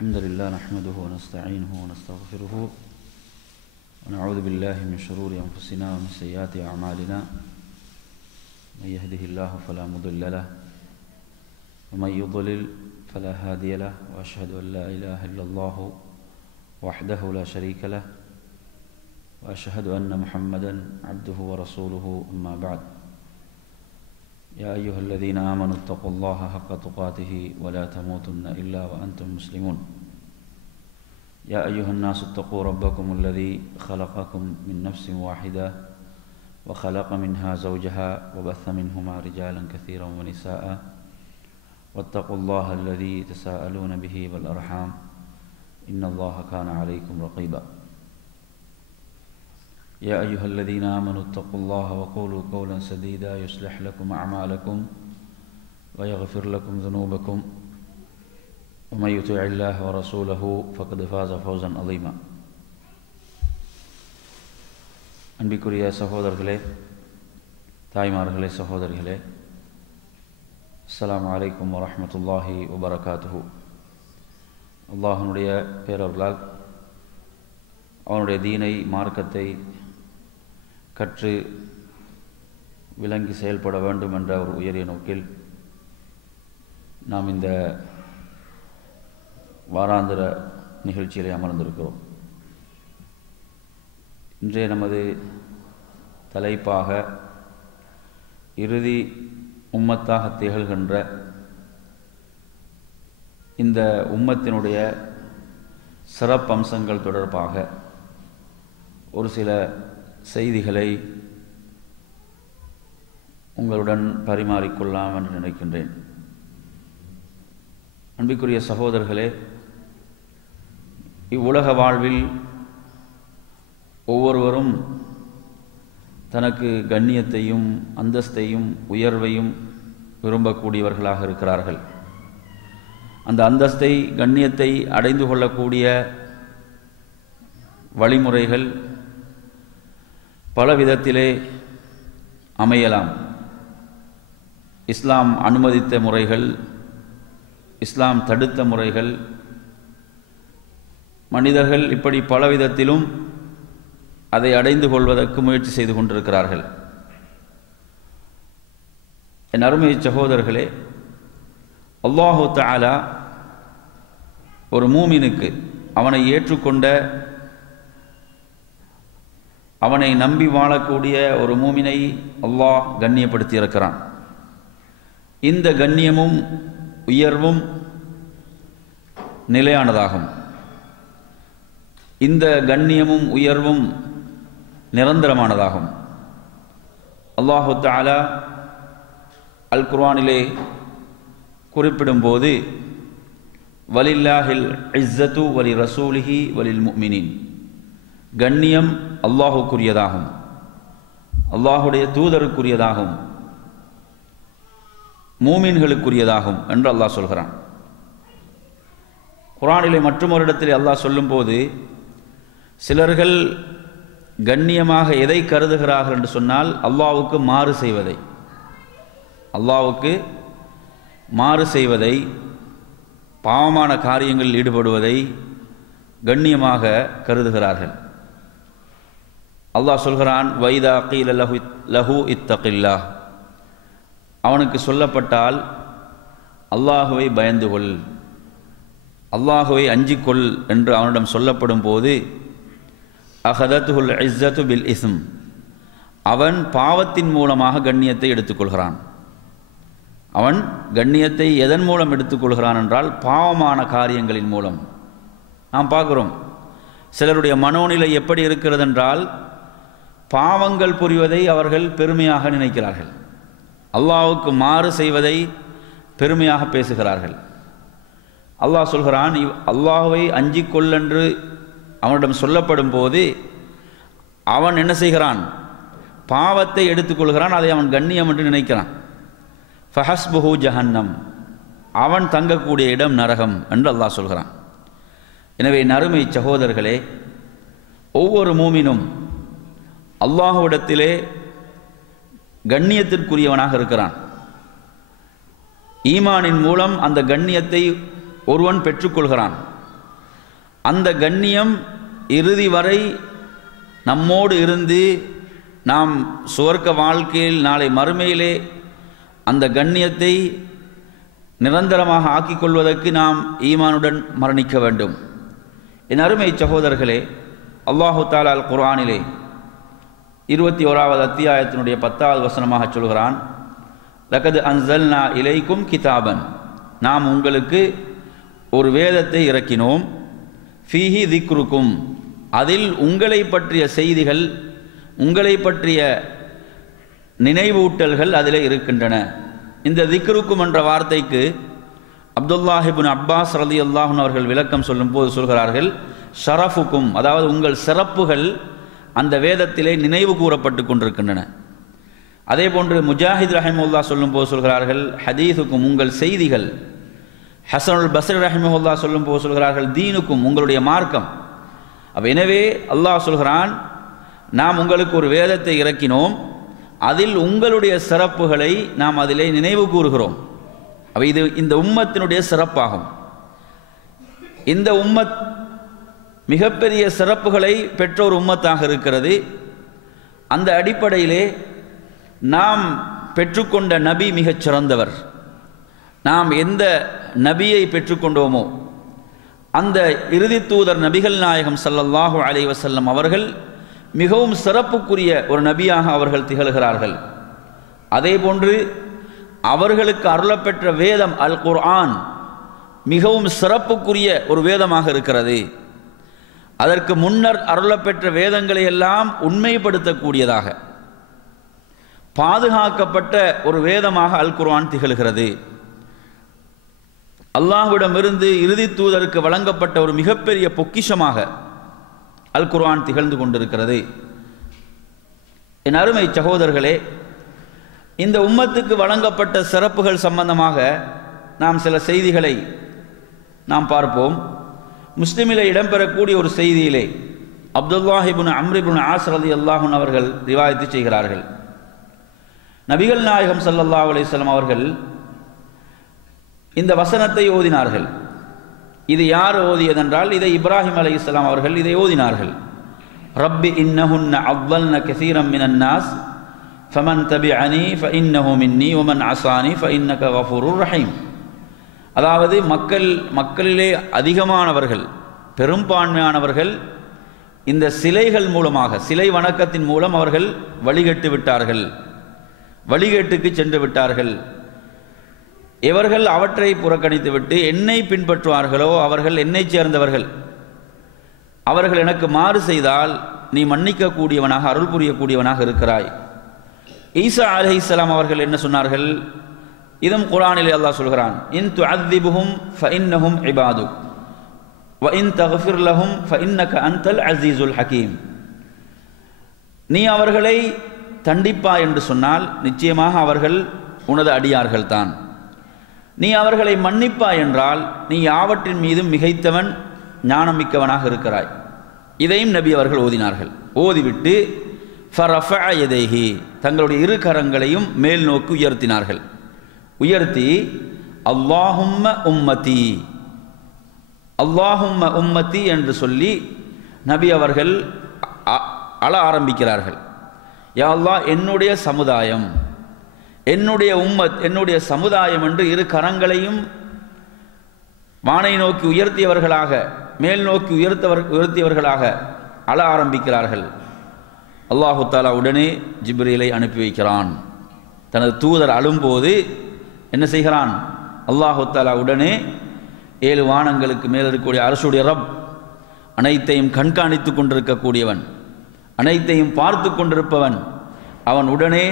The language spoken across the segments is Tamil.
الحمد لله نحمده ونستعينه ونستغفره ونعوذ بالله من شرور أنفسنا ومن سيئات أعمالنا من يهده الله فلا مضل له ومن يضلل فلا هادي له وأشهد أن لا إله إلا الله وحده لا شريك له وأشهد أن محمدا عبده ورسوله أما بعد يا أيها الذين آمنوا اتقوا الله حق تقاته ولا تموتن إلا وأنتم مسلمون يا أيها الناس اتقوا ربكم الذي خلقكم من نفس واحدة وخلق منها زوجها وبث منهما رجالا كثيرا ونساء واتقوا الله الذي تساءلون به والأرحام إن الله كان عليكم رقيبا يا أيها الذين آمنوا اتقوا الله وقولوا قولا سديدا يصلح لكم أعمالكم ويغفر لكم ذنوبكم ومن يطع الله ورسوله فقد فاز فوزا عظيما அன்பிற்குரிய சகோதரர்களே, தாய்மார்களே, சகோதரிகளே, அஸ்ஸலாமு அலைக்கும் வரஹ்மத்துல்லாஹி வபரகாத்துஹு. அல்லாஹ்வுடைய பேரருளால் அவனுடைய தீனை, மார்க்கத்தை கற்று விளங்கி செயல்பட வேண்டும் என்ற ஒரு உயரிய நோக்கில் நாம் இந்த வாராந்திர நிகழ்ச்சியிலே அமர்ந்திருக்கிறோம். இன்றைய நமது தலைப்பாக இறுதி உம்மத்தாக திகழ்கின்ற இந்த உம்மத்தினுடைய சிறப்பம்சங்கள் தொடர்பாக ஒரு சில செய்திகளை உங்களுடன் பரிமாறிக்கொள்ளலாம் என்று நினைக்கின்றேன். அன்பிற்குரிய சகோதரர்களே, இவ்வுலக வாழ்வில் ஒவ்வொருவரும் தனக்கு கண்ணியத்தையும் அந்தஸ்தையும் உயர்வையும் விரும்பக்கூடியவர்களாக இருக்கிறார்கள். அந்த அந்தஸ்தை, கண்ணியத்தை அடைந்து கொள்ளக்கூடிய வழிமுறைகள் பல விதத்திலே அமையலாம். இஸ்லாம் அனுமதித்த முறைகள், இஸ்லாம் தடுத்த முறைகள், மனிதர்கள் இப்படி பல விதத்திலும் அதை அடைந்து கொள்வதற்கு முயற்சி செய்து கொண்டிருக்கிறார்கள். என் அருமை சகோதரர்களே, அல்லாஹு தஆலா ஒரு மூமினுக்கு, அவனை ஏற்றுக்கொண்ட, அவனை நம்பி வாழக்கூடிய ஒரு மூமினை அல்லாஹ் கண்ணியப்படுத்தி இருக்கிறான். இந்த கண்ணியமும் உயர்வும் நிலையானதாகும். இந்த கண்ணியமும் உயர்வும் நிரந்தரமானதாகும். அல்லாஹு தஆலா அல் குர்ஆனிலே குறிப்பிடும்போது, வலில்லாஹில் இஸ்ஸத்து வலி ரசூலிஹி வலில் முஃமினீன், கண்ணியம் அல்லாஹுக்குரியதாகும், அல்லாஹுடைய தூதருக்குரியதாகும், மூமின்களுக்குரியதாகும் என்று அல்லாஹ் சொல்கிறான். குர்ஆனிலே மற்றொரு இடத்திலே அல்லாஹ் சொல்லும்போது, சிலர்கள் கண்ணியமாக எதை கருதுகிறார்கள் என்று சொன்னால், அல்லாஹ்வுக்கு மாறு செய்வதை, அல்லாஹ்வுக்கு மாறு செய்வதை, பாவமான காரியங்களில் ஈடுபடுவதை கண்ணியமாக கருதுகிறார்கள். அல்லாஹ் சொல்கிறான், வைதா கீல லஹு இத்தகில்லாஹ், அவனுக்கு சொல்லப்பட்டால் அல்லாஹுவை பயந்து கொள், அல்லாஹுவை அஞ்சிக்கொள் என்று அவனிடம் சொல்லப்படும் போது, அஹதத்துல் இஸ்ஸத்து பில் இஸ்ம், அவன் பாவத்தின் மூலமாக கண்ணியத்தை எடுத்துக்கொள்கிறான். அவன் கண்ணியத்தை எதன் மூலம் எடுத்துக்கொள்கிறான் என்றால், பாவமான காரியங்களின் மூலம். நாம் பார்க்கிறோம், சிலருடைய மனோநிலை எப்படி இருக்கிறது என்றால், பாவங்கள் புரிவதை அவர்கள் பெருமையாக நினைக்கிறார்கள், அல்லாஹ்வுக்கு மாறு செய்வதை பெருமையாக பேசுகிறார்கள். அல்லாஹ் சொல்கிறான், அல்லாஹ்வை அஞ்சிக்கொள் என்று அவனிடம் சொல்லப்படும் போது அவன் என்ன செய்கிறான்? பாவத்தை எடுத்துக்கொள்கிறான், அதை அவன் கண்ணியம் என்று நினைக்கிறான். ஃபஹஸ்புஹு ஜஹன்னம், அவன் தங்கக்கூடிய இடம் நரகம் என்று அல்லாஹ் சொல்கிறான். எனவே நறுமை சகோதரர்களே, ஒவ்வொரு மூமினும் அல்லாஹ்விடத்திலே கண்ணியத்திற்குரியவனாக இருக்கிறான். ஈமானின் மூலம் அந்த கண்ணியத்தை ஒருவன் பெற்றுக்கொள்கிறான். அந்த கண்ணியம் இறுதி வரை நம்மோடு இருந்து நாம் சுவர்க்க வாழ்க்கையில் நாளை மறுமையிலே அந்த கண்ணியத்தை நிரந்தரமாக ஆக்கிக்கொள்வதற்கு நாம் ஈமானுடன் மரணிக்க வேண்டும். என் அருமை சகோதரர்களே, அல்லாஹு தஆலா அல் குர்ஆனிலே 21வது அத்தியாயத்தினுடைய 10வது வசனமாக சொல்கிறான், லகத் அன்ஸல்னா இலைக்கும் கிதாபன், நாம் உங்களுக்கு ஒரு வேதத்தை இறக்கினோம், ஃபீஹி திக்ருக்கும், அதில் உங்களை பற்றிய செய்திகள், உங்களை பற்றிய நினைவூட்டல்கள் அதில் இருக்கின்றன. இந்த திக்ருக்கும் என்ற வார்த்தைக்கு அப்துல்லாஹ் இப்னு அப்பாஸ் ரலியல்லாஹு அன்ஹு அவர்கள் விளக்கம் சொல்லும் போது சொல்கிறார்கள், ஷரஃபுக்கும், அதாவது உங்கள் சிறப்புகள் அந்த வேதத்திலே நினைவு கூறப்பட்டு கொண்டிருக்கின்றன. அதே போன்று முஜாஹித் ரஹிமஹுல்லாஹ் சொல்லும் போது சொல்கிறார்கள், ஹதீஸுக்கும், உங்கள் செய்திகள். ஹஸனுல் பஸ்ரி ரஹிமஹுல்லாஹ் சொல்லும் போது சொல்கிறார்கள், தீனுக்கும், உங்களுடைய மார்க்கம். எனவே அல்லாஹ் சொல்கிறான், நாம் உங்களுக்கு ஒரு வேதத்தை இறக்கினோம், அதில் உங்களுடைய சிறப்புகளை நாம் அதிலே நினைவு கூறுகிறோம். இது இந்த உம்மத்தினுடைய சிறப்பாகும். இந்த உம்மத் மிகப்பெரிய சிறப்புகளை பெற்ற ஒரு உம்மத்தாக இருக்கிறது. அந்த அடிப்படையிலே நாம் பெற்றுக்கொண்ட நபி மிகச் சிறந்தவர். நாம் எந்த நபியை பெற்றுக்கொண்டோமோ அந்த இறுதி தூதர் நபிகள் நாயகம் ஸல்லல்லாஹு அலைஹி வஸல்லம் அவர்கள் மிகவும் சிறப்புக்குரிய ஒரு நபியாக அவர்கள் திகழ்கிறார்கள். அதே போன்று அவர்களுக்கு அருளப்பெற்ற வேதம் அல் குர்ஆன் மிகவும் சிறப்புக்குரிய ஒரு வேதமாக இருக்கிறது. அதற்கு முன்னர் அருளப்பெற்ற வேதங்களை எல்லாம் உண்மைப்படுத்தக்கூடியதாக பாதுகாக்கப்பட்ட ஒரு வேதமாக அல் குர்ஆன் திகழ்கிறது. அல்லாஹ்விடமிருந்து இறுதி தூதருக்கு வழங்கப்பட்ட ஒரு மிகப்பெரிய பொக்கிஷமாக அல் குர்ஆன் திகழ்ந்து கொண்டிருக்கிறது. என் அருமை சகோதரர்களே, இந்த உம்மத்துக்கு வழங்கப்பட்ட சிறப்புகள் சம்பந்தமாக நாம் சில செய்திகளை நாம் பார்ப்போம். முஸ்லிமிலே இடம்பெறக்கூடிய ஒரு செய்தியிலே அப்துல்லாஹ் இப்னு அம்ர் இப்னு ஆஸ் ரலியல்லாஹு அன்ஹு அவர்கள் ரிவாயத்து செய்கிறார்கள், நபிகள் நாயகம் ஸல்லல்லாஹு அலைஹி வஸல்லம் அவர்கள் இந்த வசனத்தை ஓதினார்கள். இது யார் ஓதியதென்றால், இதை இப்ராஹிம் அலைஹிஸ்ஸலாம் அவர்கள் இதை ஓதினார்கள். ரப்பி இன்னஹுன்ன அவ்வல்ன கஸீரம் மினன் நாஸ் ஃபமன் தபிஅனி ஃபஇன்னஹு மின்னி வமன் அஸானி ஃபஇன்னக கஃபூருர் ரஹீம். அதாவது மக்களிலே அதிகமானவர்கள், பெரும்பான்மையானவர்கள் இந்த சிலைகள் மூலமாக, சிலை வணக்கத்தின் மூலம் அவர்கள் வழிகட்டு விட்டார்கள், வழிகேட்டுக்கு சென்று விட்டார்கள். எவர்கள் அவற்றை புறக்கணித்துவிட்டு என்னை பின்பற்றுவார்களோ அவர்கள் என்னை சேர்ந்தவர்கள். அவர்கள் எனக்கு மாறு செய்தால் நீ மன்னிக்கக்கூடியவனாக, அருள் புரியக்கூடியவனாக இருக்கிறாய். ஈசா அலைஹிஸ்ஸலாம் அவர்கள் என்ன சொன்னார்கள்? இதும் குர்ஆனிலே அல்லாஹ் சொல்கிறான், இன் துஅذிபுஹும் ஃபஇன்னஹும் இபாதுக் வ இன் தக்ஃபிர் லஹும் ஃபஇன்னக அன்தல் அஸீஸுல் ஹகீம். நீ அவர்களை தண்டிப்பா என்று சொன்னால் நிச்சயமாக அவர்கள் உனது அடியார்கள் தான். நீ அவர்களை மன்னிப்பா என்றால் நீ யாவற்றின் மீதும் மிகைத்தவன், ஞானமிக்கவனாக இருக்கிறாய். இதையும் நபி அவர்கள் ஓதினார்கள். ஓதிவிட்டு ஃபரஃபஅ யதைஹி, தங்களுடைய இரு கரங்களையும் மேல் நோக்கி உயர்த்தினார்கள். உயர்த்தி அல்லாஹும்ம உம்மதி, அல்லாஹும்ம உம்மதி என்று சொல்லி நபி அவர்கள் அழ ஆரம்பிக்கிறார்கள். யா அல்லாஹ், என்னுடைய சமுதாயம், என்னுடைய உம்மத், என்னுடைய சமுதாயம் என்று இரு கரங்களையும் வானை நோக்கி உயர்த்தியவர்களாக, மேல் நோக்கி உயர்த்தியவர்களாக அழ ஆரம்பிக்கிறார்கள். அல்லாஹு தஆலா உடனே ஜிப்ரீலை அனுப்பி வைக்கிறான். தனது தூதர் அழும்போது என்ன செய்கிறான்? அல்லாஹு தஆலா உடனே 7 வானங்களுக்கு மேல் இருக்கக்கூடிய அரசுடைய ரப், அனைத்தையும் கண்காணித்து கொண்டிருக்கக்கூடியவன், அனைத்தையும் பார்த்து கொண்டிருப்பவன், அவன் உடனே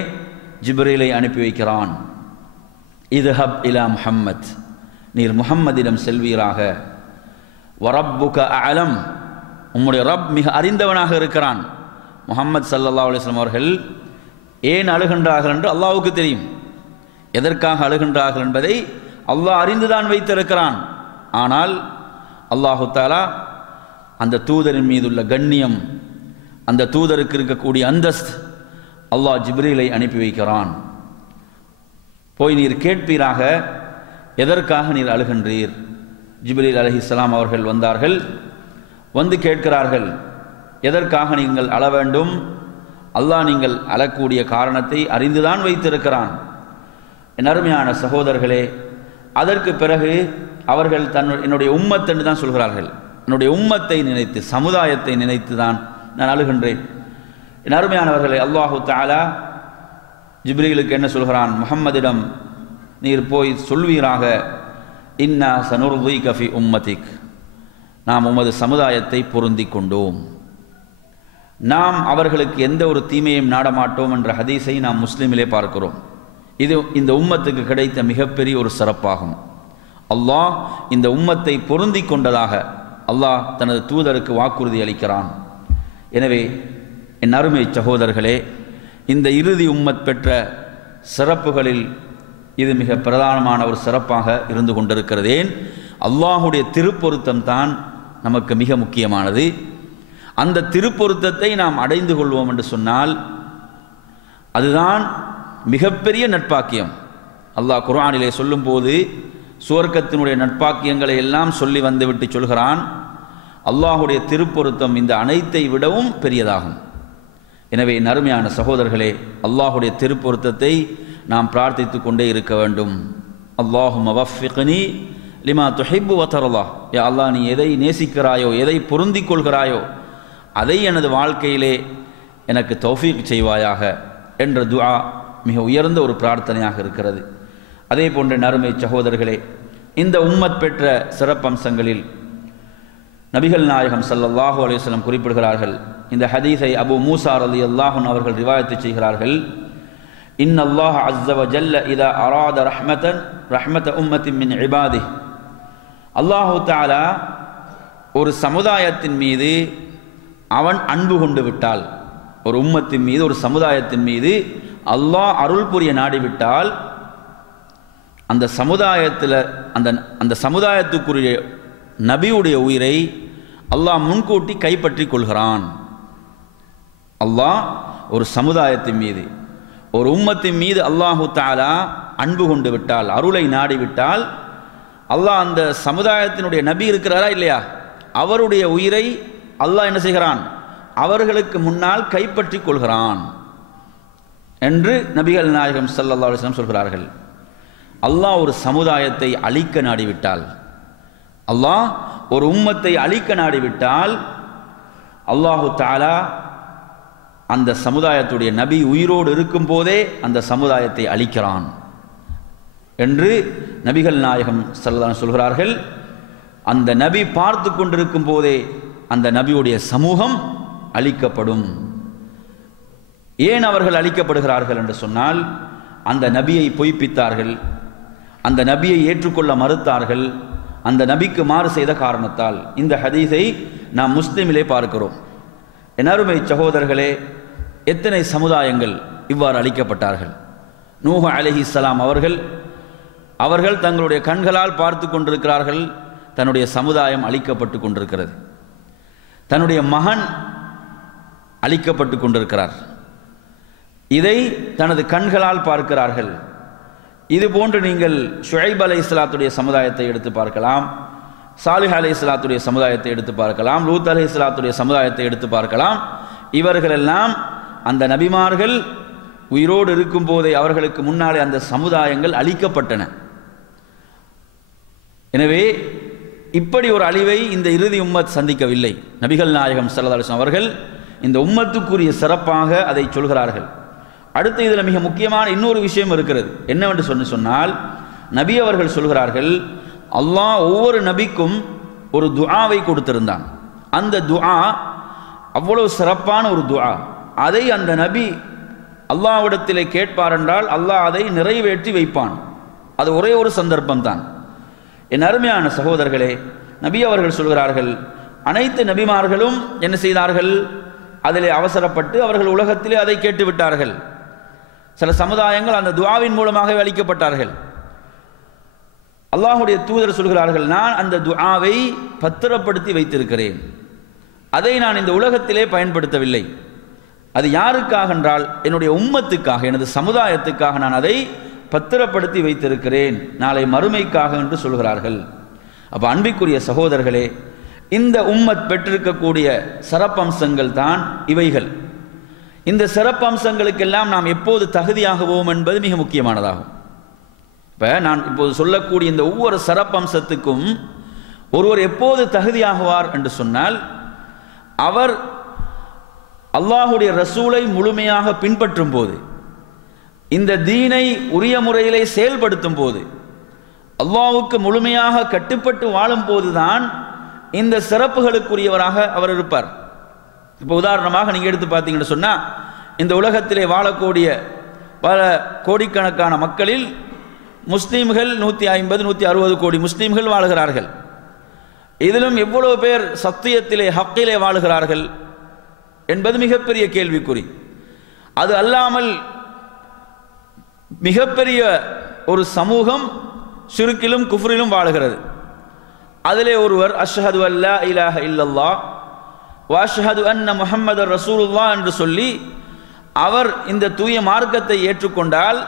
ஜிப்ரீலை அனுப்பி வைக்கிறான். இதுஹப் இலா முஹம்மத், நீர் முஹம்மதிடம் செல்வீராக. வரப்புக அலம், உம்முடைய ரப் மிக அறிந்தவனாக இருக்கிறான். முஹம்மது ஸல்லல்லாஹு அலைஹி வஸல்லம் அவர்கள் ஏன் அழுகின்றார்கள் என்று அல்லாஹ்வுக்கு தெரியும். எதற்காக அழுகின்றார்கள் என்பதை அல்லாஹ் அறிந்துதான் வைத்திருக்கிறான். ஆனால் அல்லாஹு தஆலா அந்த தூதரின் மீதுள்ள கண்ணியம், அந்த தூதருக்கு இருக்கக்கூடிய அந்தஸ்து, அல்லாஹ் ஜிப்ரீலை அனுப்பி வைக்கிறான். போய் நீர் கேட்பீராக, எதற்காக நீர் அழுகின்றீர்? ஜிப்ரீல் அலைஹிஸ்ஸலாம் அவர்கள் வந்தார்கள். வந்து கேட்கிறார்கள், எதற்காக நீங்கள் அழ வேண்டும்? அல்லாஹ் நீங்கள் அழக்கூடிய காரணத்தை அறிந்துதான் வைத்திருக்கிறான். என் அருமையான சகோதரர்களே, அதற்கு பிறகு அவர்கள் என்னுடைய உம்மத் என்று தான் சொல்கிறார்கள். என்னுடைய உம்மத்தை நினைத்து, சமுதாயத்தை நினைத்து தான் நான் அழுகின்றேன். என் அருமையானவர்களே, அல்லாஹு தஆலா ஜிப்ரீலுக்கு என்ன சொல்கிறான்? முஹம்மதிடம் நீர் போய் சொல்வீராக, இன்னா சனுர்தீக ஃபி உம்மதிக், நாம் உமது சமுதாயத்தை பொருந்தி கொண்டோம், நாம் அவர்களுக்கு எந்த ஒரு தீமையும் நாடமாட்டோம் என்ற ஹதீஸை நாம் முஸ்லிமிலே பார்க்கிறோம். இது இந்த உம்மத்துக்கு கிடைத்த மிகப்பெரிய ஒரு சிறப்பாகும். அல்லாஹ் இந்த உம்மத்தை பொருந்தி கொண்டதாக அல்லாஹ் தனது தூதருக்கு வாக்குறுதி அளிக்கிறான். எனவே என் அருமை சகோதரர்களே, இந்த இறுதி உம்மத் பெற்ற சிறப்புகளில் இது மிக பிரதானமான ஒரு சிறப்பாக இருந்து கொண்டிருக்கிறது. ஏன்? அல்லாஹுடைய திருப்பொருத்தம் தான் நமக்கு மிக முக்கியமானது. அந்த திருப்பொருத்தத்தை நாம் அடைந்து கொள்வோம் என்று சொன்னால் அதுதான் மிகப்பெரிய நட்பாக்கியம். அல்லாஹ் குர்ஆனிலே சொல்லும்போது சுவர்க்கத்தினுடைய நட்பாக்கியங்களை எல்லாம் சொல்லி வந்துவிட்டு சொல்கிறான், அல்லாஹுடைய திருப்பொருத்தம் இந்த அனைத்தை விடவும் பெரியதாகும். எனவே நறுமையான சகோதரர்களே, அல்லாஹுடைய திருப்பொருத்தத்தை நாம் பிரார்த்தித்து கொண்டே இருக்க வேண்டும். அல்லாஹும்ம வஃபிக்னி லிமா துஹிப்பு வ தர்லா, யா அல்லாஹ், நீ எதை நேசிக்கிறாயோ, எதை பொருந்தி கொள்கிறாயோ அதை எனது வாழ்க்கையிலே எனக்கு தௌஃபீக் செய்வாயாக என்ற துஆ மிக உயர்ந்த ஒரு பிரார்த்தனையாக இருக்கிறது. அதே போன்ற நறுமை சகோதரர்களே, இந்த உம்மத் பெற்ற சிறப்பம்சங்களில் நபிகள் நாயகம் ஸல்லல்லாஹு அலைஹி வஸல்லம் குறிப்பிடுகிறார்கள். இந்த ஹதீஸை அபூ மூஸா ரலியல்லாஹு அன்ஹு அவர்கள் ரிவாயத்து செய்கிறார்கள். இன்னல்லாஹ அஸ்ஸ வ ஜல்ல இதா அராத ரஹ்மத உம்மத்தின் மின் இபாதிஹ், அல்லாஹு தஆலா ஒரு சமுதாயத்தின் மீது அவன் அன்பு கொண்டு விட்டால், ஒரு உம்மத்தின் மீது, ஒரு சமுதாயத்தின் மீது அல்லாஹ் அருள் புரிய நாடிவிட்டால், அந்த சமுதாயத்தில் அந்த சமுதாயத்துக்குரிய நபியுடைய உயிரை அல்லாஹ் முன்கூட்டி கைப்பற்றி கொள்கிறான். அல்லாஹ் ஒரு சமுதாயத்தின் மீது, ஒரு உம்மத்தின் மீது அல்லாஹு தஆலா அன்பு கொண்டு விட்டால், அருளை நாடிவிட்டால், அல்லாஹ் அந்த சமுதாயத்தினுடைய நபி இருக்கிறாரா இல்லையா, அவருடைய உயிரை அல்லாஹ் என்ன செய்கிறான்? அவர்களுக்கு முன்னால் கைப்பற்றி கொள்கிறான் என்று நபிகள் நாயகம் ஸல்லல்லாஹு அலைஹி வஸல்லம் சொல்கிறார்கள். அல்லாஹ் ஒரு சமுதாயத்தை அழிக்க நாடிவிட்டால், அல்லாஹ் ஒரு உம்மத்தை அழிக்க நாடிவிட்டால், அல்லாஹு தஆலா அந்த சமுதாயத்துடைய நபி உயிரோடு இருக்கும் போதே அந்த சமுதாயத்தை அழிக்கிறான் என்று நபிகள் நாயகம் ஸல்லல்லாஹு அலைஹி வஸல்லம் சொல்கிறார்கள். அந்த நபி பார்த்து கொண்டிருக்கும் போதே அந்த நபியுடைய சமூகம் அழிக்கப்படும். ஏன் அவர்கள் அழிக்கப்படுகிறார்கள் என்று சொன்னால், அந்த நபியை பொய்ப்பித்தார்கள், அந்த நபியை ஏற்றுக்கொள்ள மறுத்தார்கள், அந்த நபிக்கு மாறு செய்த காரணத்தால். இந்த ஹதீஸை நாம் முஸ்லிமிலே பார்க்கிறோம். என் அருமை சகோதரர்களே, எத்தனை சமுதாயங்கள் இவ்வாறு அழிக்கப்பட்டார்கள். நூஹ் அலைஹிஸ்ஸலாம் அவர்கள் தங்களுடைய கண்களால் பார்த்து கொண்டிருக்கிறார்கள், தன்னுடைய சமுதாயம் அழிக்கப்பட்டு கொண்டிருக்கிறது. தன்னுடைய மகன் அழிக்கப்பட்டு கொண்டிருக்கிறார், இதை தனது கண்களால் பார்க்கிறார்கள். இது போன்று நீங்கள் ஷுஐப் அலைஹிஸ்ஸலாத்துடைய சமுதாயத்தை எடுத்து பார்க்கலாம், சாலிஹ் அலைஹிஸ்ஸலாத்துடைய சமுதாயத்தை எடுத்து பார்க்கலாம், லூத் அலைஹிஸ்ஸலாத்துடைய சமுதாயத்தை எடுத்து பார்க்கலாம். இவர்களெல்லாம் அந்த நபிமார்கள் உயிரோடு இருக்கும் போதே அவர்களுக்கு முன்னாலே அந்த சமுதாயங்கள் அழிக்கப்பட்டன. எனவே இப்படி ஒரு அழிவை இந்த இறுதி உம்மத் சந்திக்கவில்லை. நபிகள் நாயகம் ஸல்லல்லாஹு அலைஹி வஸல்லம் அவர்கள் இந்த உம்மத்துக்குரிய சிறப்பாக அதை சொல்கிறார்கள். அடுத்து இதில் மிக முக்கியமான இன்னொரு விஷயம் இருக்கிறது. என்னவென்று சொன்னால், நபி அவர்கள் சொல்கிறார்கள், அல்லாஹ் ஒவ்வொரு நபிக்கும் ஒரு துஆவை கொடுத்திருந்தான். அந்த துஆ அவ்வளவு சிறப்பான ஒரு துஆ. அதை அந்த நபி அல்லாஹ்விடத்திலே கேட்பார் என்றால் அல்லாஹ் அதை நிறைவேற்றி வைப்பான். அது ஒரே ஒரு சந்தர்ப்பம் தான். என் அருமையான சகோதரர்களே, நபி அவர்கள் சொல்கிறார்கள், அனைத்து நபிமார்களும் என்ன செய்தார்கள்? அதிலே அவசரப்பட்டு அவர்கள் உலகத்திலே அதை கேட்டுவிட்டார்கள். சில சமுதாயங்கள் அந்த துஆவின் மூலமாகவே அளிக்கப்பட்டார்கள். அல்லாஹுடைய தூதர் சொல்கிறார்கள், நான் அந்த துஆவை பத்திரப்படுத்தி வைத்திருக்கிறேன், அதை நான் இந்த உலகத்திலே பயன்படுத்தவில்லை. அது யாருக்காக என்றால் என்னுடைய உம்மத்துக்காக, எனது சமுதாயத்துக்காக நான் அதை பத்திரப்படுத்தி வைத்திருக்கிறேன், நாளை மறுமைக்காக என்று சொல்கிறார்கள். அப்போ அன்பிற்குரிய சகோதரர்களே, இந்த உம்மத் பெற்றிருக்கக்கூடிய சிறப்பம்சங்கள் தான் இவைகள். இந்த சிறப்பம்சங்களுக்கெல்லாம் நாம் எப்போது தகுதியாகுவோம் என்பது மிக முக்கியமானதாகும். இப்போ நான் இப்போது சொல்லக்கூடிய இந்த ஒவ்வொரு சிறப்பம்சத்துக்கும் ஒருவர் எப்போது தகுதியாகுவார் என்று சொன்னால், அவர் அல்லாஹுடைய ரசூலை முழுமையாக பின்பற்றும் போது, இந்த தீனை உரிய முறையிலே செயல்படுத்தும் போது, அல்லாஹ்வுக்கு முழுமையாக கட்டுப்பட்டு வாழும் போதுதான் இந்த சிறப்புகளுக்குரியவராக அவர் இருப்பார். இப்போ உதாரணமாக நீங்கள் எடுத்து பார்த்தீங்கன்னு சொன்னால், இந்த உலகத்திலே வாழக்கூடிய பல கோடிக்கணக்கான மக்களில் முஸ்லீம்கள் 150-160 கோடி முஸ்லீம்கள் வாழுகிறார்கள். இதிலும் எவ்வளவு பேர் சத்தியத்திலே ஹக்கிலே வாழுகிறார்கள் என்பது மிகப்பெரிய கேள்விக்குறி. அது அல்லாமல் மிகப்பெரிய ஒரு சமூகம் ஷிர்கிலும் குஃப்ரிலும் வாழுகிறது. அதிலே ஒருவர் அஷ்ஹது அல்லா இலாஹ இல்லல்லாஹ் வ அஷ்ஹது அன்ன முஹம்மதர் ரசூலுல்லாஹ் என்று சொல்லி அவர் இந்த தூய மார்க்கத்தை ஏற்றுக்கொண்டால்,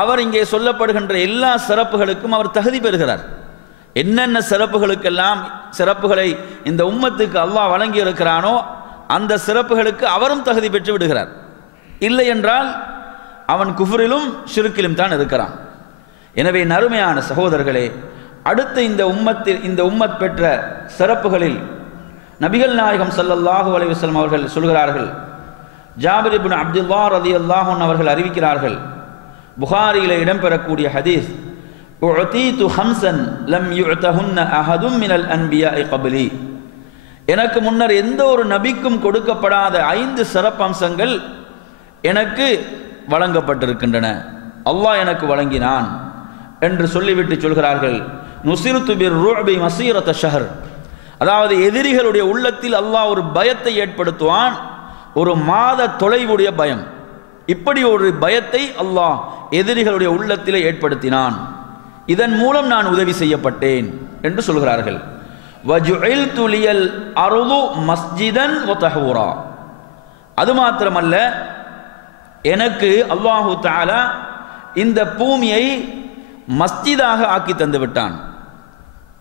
அவர் இங்கே சொல்லப்படுகின்ற எல்லா சிறப்புகளுக்கும் அவர் தகுதி பெறுகிறார். என்னென்ன சிறப்புகளை இந்த உம்மத்துக்கு அல்லாஹ் வழங்கி இருக்கிறானோ அந்த சிறப்புகளுக்கு அவரும் தகுதி பெற்று விடுகிறார். இல்லை என்றால் அவன் குஃப்ரிலும் ஷிர்கிலும் தான் இருக்கிறான். எனவே நறுமையான சகோதரர்களே, அடுத்த இந்த உம்மத் பெற்ற சிறப்புகளில் நபிகள் நாயகம் ஸல்லல்லாஹு அலைஹி வஸல்லம் அவர்கள் சொல்கிறார்கள். ஜாபிர் இப்னு அப்துல்லாஹ் ரலியல்லாஹு அன்ஹு அவர்கள் அறிவிக்கிறார்கள், புகாரியிலே இடம்பெறக்கூடிய ஹதீஸ், உஅதீது ஹம்ஸன் லம் யுஅதஹுன்ன அஹதும் மினல் அன்பியாஇ க்பலி, எனக்கு முன்னர் எந்த ஒரு நபிக்கும் கொடுக்கப்படாத 5 சிறப்பம்சங்கள் எனக்கு வழங்கப்பட்டிருக்கின்றன, அல்லாஹ் எனக்கு வழங்கினான் என்று சொல்லிவிட்டு சொல்கிறார்கள், நுசிர்து பிர்ருஅபி மஸீரத ஷஹர், அதாவது எதிரிகளுடைய உள்ளத்தில் அல்லாஹ் ஒரு பயத்தை ஏற்படுத்துவான், ஒரு மாத தொலைவுடைய பயம். இப்படி ஒரு பயத்தை அல்லாஹ் எதிரிகளுடைய உள்ளத்திலே ஏற்படுத்தினான், இதன் மூலம் நான் உதவி செய்யப்பட்டேன் என்று சொல்கிறார்கள். வஜுஇல்து லியல் அர்து மஸ்ஜிதன் வ தஹூரா, அது மாத்திரமல்ல, எனக்கு அல்லாஹு தஆலா இந்த பூமியை மஸ்ஜிதாக ஆக்கி தந்து விட்டான்.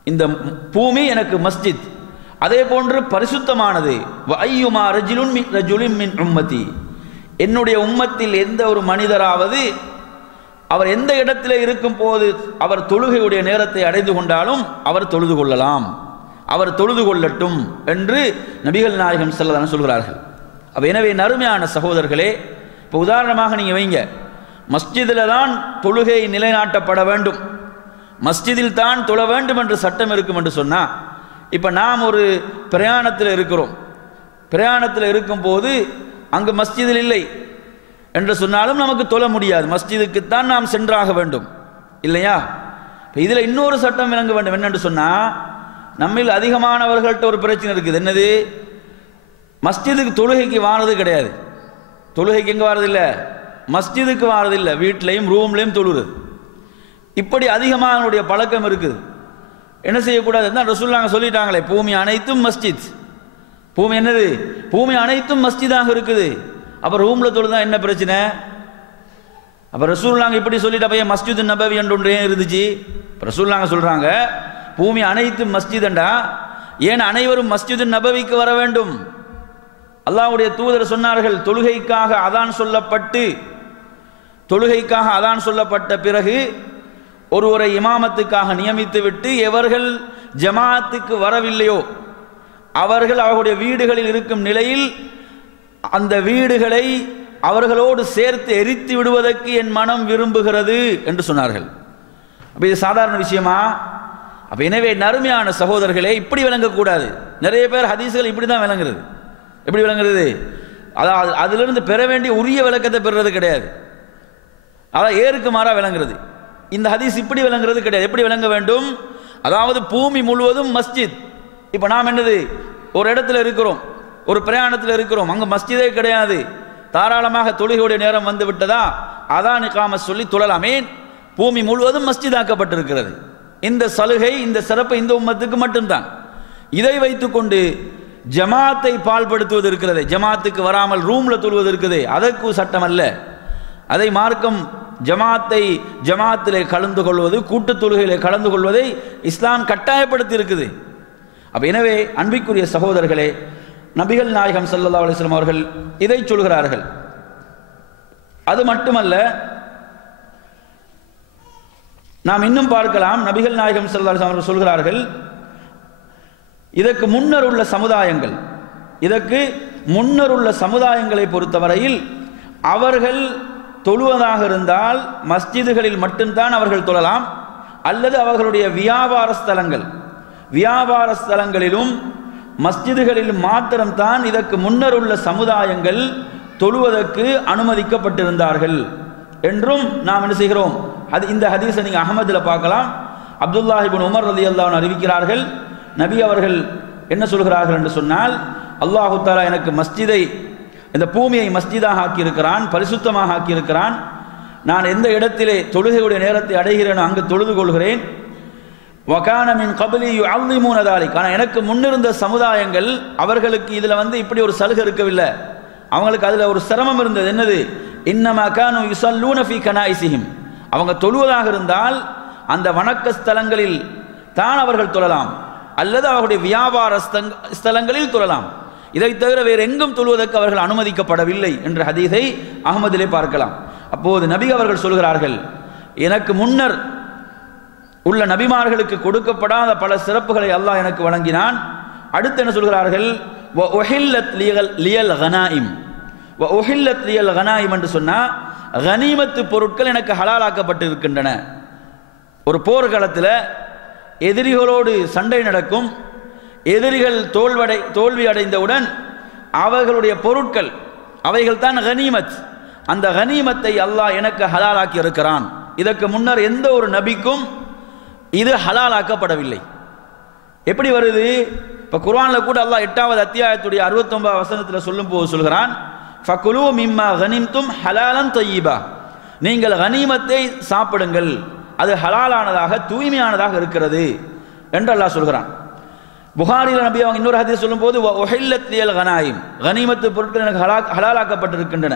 இந்த பூமி எனக்கு மஸ்ஜித், அதே போன்று பரிசுத்தமானது. வ அய்யுமா ரஜுலின் மின் உம்மதி, என்னுடைய உம்மத்தில் எந்த ஒரு மனிதராவது அவர் எந்த இடத்திலே இருக்கும் போது அவர் தொழுகையுடைய நேரத்தை அடைந்து கொண்டாலும் அவர் தொழுது கொள்ளலாம், அவர் தொழுது கொள்ளட்டும் என்று நபிகள் நாயகம் ஸல்லல்லாஹு அலைஹி வஸல்லம் சொல்கிறார்கள். எனவே நறுமையான சகோதரர்களே, இப்போ உதாரணமாக நீங்கள் வைங்க, மஸ்ஜிதில் தான் தொழுகை நிலைநாட்டப்பட வேண்டும், மஸ்ஜிதில் தான் தொழ வேண்டும் என்று சட்டம் இருக்கும் என்று சொன்னால், இப்போ நாம் ஒரு பிரயாணத்தில் இருக்கிறோம், பிரயாணத்தில் இருக்கும்போது அங்கு மஸ்ஜிதில் இல்லை என்று சொன்னாலும் நமக்கு தொழ முடியாது, மஸ்ஜிதுக்குத்தான் நாம் சென்றாக வேண்டும் இல்லையா? இப்போ இதில் இன்னொரு சட்டம் விளங்க வேண்டும். என்னென்று சொன்னால், நம்மில் அதிகமானவர்கள்ட்ட ஒரு பிரச்சனை இருக்குது. என்னது? மஸ்ஜிதுக்கு தொழுகைக்கு வாரது கிடையாது. தொழுகைக்கு எங்கே வாரதில்லை? மஸ்ஜிதுக்கு வாரதில்லை, வீட்லையும் ரூம்லையும் தொழுறது. இப்படி அதிகமானுடைய பழக்கம் இருக்குது. என்ன செய்யக்கூடாது? தான் ரசூலுல்லாஹ் சொல்லிட்டாங்களே, பூமி அனைத்தும் மஸ்ஜித். பூமி என்னது? பூமி அனைத்தும் மஸ்ஜிதாக இருக்குது. அப்போ ரூமில் தொழுதா என்ன பிரச்சனை? அப்போ ரசூலுல்லாஹ் இப்படி சொல்லிட்டு அப்போ மஸ்ஜித் நபவி என்று ஒன்றே இருந்துச்சு. ரசூலுல்லாஹ் சொல்கிறாங்க, பூமி அனைத்தும் மஸ்ஜிதண்டா, ஏன் அனைவரும் மஸ்ஜித் நபவிக்கு வர வேண்டும்? அல்லாஹ்வுடைய தூதர் சொன்னார்கள், தொழுகைக்காக அதான் சொல்லப்பட்ட பிறகு ஒருவரை இமாமத்துக்காக நியமித்து விட்டு எவர்கள் ஜமாஅத்துக்கு வரவில்லையோ அவர்கள் அவர்களுடைய வீடுகளில் இருக்கும் நிலையில் அந்த வீடுகளை அவர்களோடு சேர்த்து எரித்து விடுவதற்கு என் மனம் விரும்புகிறது என்று சொன்னார்கள். அப்போ இது சாதாரண விஷயமா? அப்போ எனவே நறுமையான சகோதரர்களே, இப்படி விளங்கக்கூடாது. நிறைய பேர் ஹதீஸ்கள் இப்படி தான் விளங்குறது. எப்படி விளங்குறது? அதாவது அதிலிருந்து பெற வேண்டிய உரிய விளக்கத்தை பெறுறது கிடையாது, அதான் ஏருக்கு மாறா விளங்குறது. இந்த ஹதீஸ் இப்படி விளங்குறது கிடையாது. எப்படி விளங்க வேண்டும்? அதாவது பூமி முழுவதும் மஸ்ஜித். இப்போ நாம் என்னது, ஒரு இடத்துல இருக்கிறோம், ஒரு பிரயாணத்தில் இருக்கிறோம், அங்கே மஸ்ஜிதே கிடையாது, தாராளமாக தொழுகையுடைய நேரம் வந்து விட்டதா, அதான் இகாமத் சொல்லி தொழலாமே. பூமி முழுவதும் மஸ்ஜிதாக்கப்பட்டிருக்கிறது. இந்த சலுகை, இந்த சிறப்பு இந்த உம்மத்துக்கு மட்டும்தான். இதை வைத்துக்கொண்டு ஜமாத்தை பால்படுத்துவது இருக்கிறது, ஜமாத்துக்கு வராமல் ரூம்ல தொழுவது இருக்குது, அதற்கு சட்டம் அல்ல. அதை மார்க்கம் ஜமாத்திலே கலந்து கொள்வது, கூட்டு தொழுகையிலே கலந்து கொள்வதை இஸ்லாம் கட்டாயப்படுத்தி இருக்குது. அப்ப எனவே அன்பிற்குரிய சகோதரர்களே, நபிகள் நாயகம் ஸல்லல்லாஹு அலைஹி வஸல்லம் அவர்கள் இதை சொல்கிறார்கள். அது மட்டுமல்ல, நாம் இன்னும் பார்க்கலாம். நபிகள் நாயகம் ஸல்லல்லாஹு அலைஹி வஸல்லம் அவர்கள் சொல்கிறார்கள், இதற்கு முன்னர் உள்ள சமுதாயங்களை பொறுத்தவரையில் அவர்கள் தொழுவதாக இருந்தால் மஸ்ஜிதுகளில் மட்டும்தான் அவர்கள் தொழலாம், அல்லது அவர்களுடைய வியாபார ஸ்தலங்களிலும் மஸ்ஜிதுகளில் மாத்திரம்தான் இதற்கு முன்னர் உள்ள சமுதாயங்கள் தொழுவதற்கு அனுமதிக்கப்பட்டிருந்தார்கள் என்றும் நாம் என்ன செய்கிறோம். இந்த ஹதீஸை நீங்கள் அஹ்மதில் பார்க்கலாம். அப்துல்லாஹ் இப்னு உமர் ரலியல்லாஹு அன்ஹு அறிவிக்கிறார்கள், நபி அவர்கள் என்ன சொல்கிறார்கள் என்று சொன்னால், அல்லாஹு தஆலா எனக்கு இந்த பூமியை மஸ்ஜிதாக ஆக்கியிருக்கிறான், பரிசுத்தமாக ஆக்கியிருக்கிறான். நான் எந்த இடத்திலே தொழுகையுடைய நேரத்தை அடைகிறேனோ அங்கு தொழுது கொள்கிறேன். வகான மின் கப்லி யுஅல்லிமூன தாலிக். ஆனால் எனக்கு முன்னிருந்த சமுதாயங்கள் அவர்களுக்கு இதில் இப்படி ஒரு சலுகை இருக்கவில்லை. அவங்களுக்கு அதில் ஒரு சிரமம் இருந்தது. என்னது? இன்னமா கானு யுஸல்லூன ஃபீ கனாயிஸிஹிம். அவங்க தொழுவதாக இருந்தால் அந்த வணக்க ஸ்தலங்களில் தான் அவர்கள் தொழலாம், அல்லது அவர்களுடைய வியாபார ஸ்தலங்களில் தொழலாம். இதை தவிர வேறு எங்கும் தொழுவதற்கு அவர்கள் அனுமதிக்கப்படவில்லை என்ற ஹதீஸை அஹ்மதிலே பார்க்கலாம். அப்போது நபி அவர்கள் சொல்கிறார்கள், எனக்கு முன்னர் உள்ள நபிமார்களுக்கு கொடுக்கப்படாத பல சிறப்புகளை அல்லாஹ் எனக்கு வழங்கினான். அடுத்து என்ன சொல்கிறார்கள்? வ உஹில்லத் லியல் கனாயிம். வ உஹில்லத் லியல் கனாயிம் என்று சொன்னால் கனிமத்து பொருட்கள் எனக்கு ஹலாலாக்கப்பட்டு இருக்கின்றன. ஒரு போர்க்களத்தில் எதிரிகளோடு சண்டை நடக்கும். எதிரிகள் தோல்வி அடைந்தவுடன் அவர்களுடைய பொருட்கள் அவைகள் தான் கனிமத். அந்த கனிமத்தை அல்லாஹ் எனக்கு ஹலாலாக்கி இருக்கிறான். இதற்கு முன்னர் எந்த ஒரு நபிக்கும் இது ஹலாலாக்கப்படவில்லை. எப்படி வருது? இப்போ குர்ஆனில் கூட அல்லாஹ் 8வது அத்தியாயத்துடைய 69 வசனத்தில் சொல்லும் போது சொல்கிறான், ஃபகுலூ மிம்மா கனிம்தும் ஹலாலன் தய்யிபா. நீங்கள் கனிமத்தை சாப்பிடுங்கள், அது ஹலாலானதாக தூய்மையானதாக இருக்கிறது என்று அல்லாஹ் சொல்கிறான். புகாரியில் நபி அவங்க இன்னொரு ஹதீஸ் சொல்லும் போது உஹில்லத் லியல் கனாயிம், கனிமத்து பொருட்கள் எனக்கு ஹலாலாக்கப்பட்டிருக்கின்றன.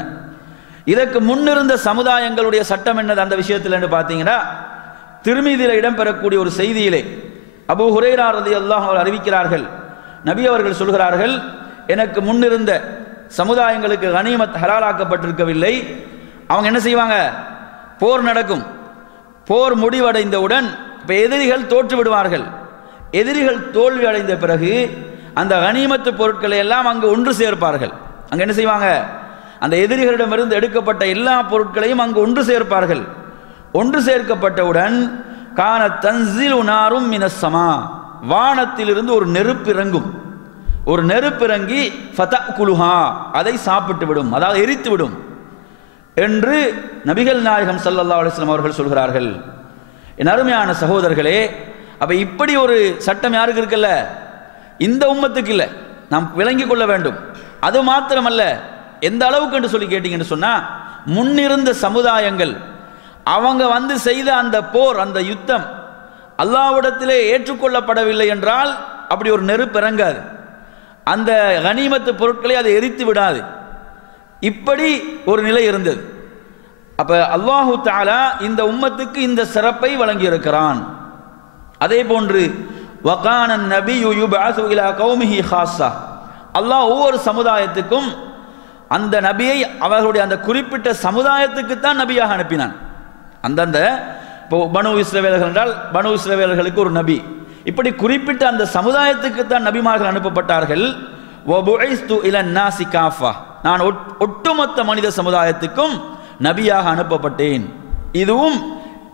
இதற்கு முன்னிருந்த சமுதாயங்களுடைய சட்டம் என்னது அந்த விஷயத்தில் என்று பார்த்தீங்கன்னா, திருமீதியில் இடம்பெறக்கூடிய ஒரு செய்தியிலே அபூ ஹுரைரா ரலியல்லாஹு அன்ஹு அறிவிக்கிறார்கள், நபி அவர்கள் சொல்கிறார்கள், எனக்கு முன்னிருந்த சமுதாயங்களுக்கு கனிமத் ஹலாலாக்கப்பட்டிருக்கவில்லை. அவங்க என்ன செய்வாங்க? போர் நடக்கும். போர் முடிவடைந்தவுடன் இப்போ எதிரிகள் தோற்று விடுவார்கள். எதிரிகள் தோல்வி அடைந்த பிறகு அந்த கனிமத்து பொருட்களை எல்லாம் அங்கு ஒன்று சேர்ப்பார்கள். அங்கே என்ன செய்வாங்க? அந்த எதிரிகளிடமிருந்து எடுக்கப்பட்ட எல்லா பொருட்களையும் அங்கு ஒன்று சேர்ப்பார்கள். ஒன்று சேர்க்கப்பட்டவுடன் கான தன்சில் உனாரும் மினஸ்ஸமா, வானத்திலிருந்து ஒரு நெருப்பு இறங்கும். ஒரு நெருப்பு இறங்கி ஃபதகுலுஹா, அதை சாப்பிட்டு விடும், அதாவது எரித்து விடும் என்று நபிகள் நாயகம் ஸல்லல்லாஹு அலைஹி வஸல்லம் அவர்கள் சொல்கிறார்கள். என் அருமையான சகோதரர்களே, அப்ப இப்படி ஒரு சட்டம் யாருக்கு இருக்குல்ல? இந்த உம்மத்துக்கு இல்லை. நாம் விளங்கிக் கொள்ள வேண்டும். அது மாத்திரமல்ல, எந்த அளவுக்கு என்று சொல்லி கேட்டீங்கன்னு சொன்னா, முன்னிருந்த சமுதாயங்கள் அவங்க செய்த அந்த போர், அந்த யுத்தம் அல்லாஹ்விடத்திலே ஏற்றுக்கொள்ளப்படவில்லை என்றால் அப்படி ஒரு நெருப்பு இறங்காது. அந்த கனிமத்து பொருட்களை அதை எரித்து விடாது. இப்படி ஒரு நிலை இருந்தது. அப்ப அல்லாஹு தஆலா இந்த உம்மத்துக்கு இந்த சிறப்பை வழங்கி இருக்கிறான். அதே போன்று வகான நபியு யுபஅஸு இலா கௌமிஹி ஹாஸா, அல்லாஹ் ஒவ்வொரு சமுதாயத்துக்கும் அந்த நபியை அவர்களுடைய அந்த குறிப்பிட்ட சமுதாயத்துக்கு தான் நபியாக அனுப்பினான். அந்தந்த இப்போ பனு இஸ்ரவேலர்கள் என்றால் பனு இஸ்ரவேலர்களுக்கு ஒரு நபி, இப்படி குறிப்பிட்ட அந்த சமுதாயத்துக்கு தான் நபிமார்கள் அனுப்பப்பட்டார்கள். வபுஇஸ்து இலன் நாஸி காஃபா, நான் ஒட்டுமொத்த மனித சமுதாயத்துக்கும் நபியாக அனுப்பப்பட்டேன். இதுவும்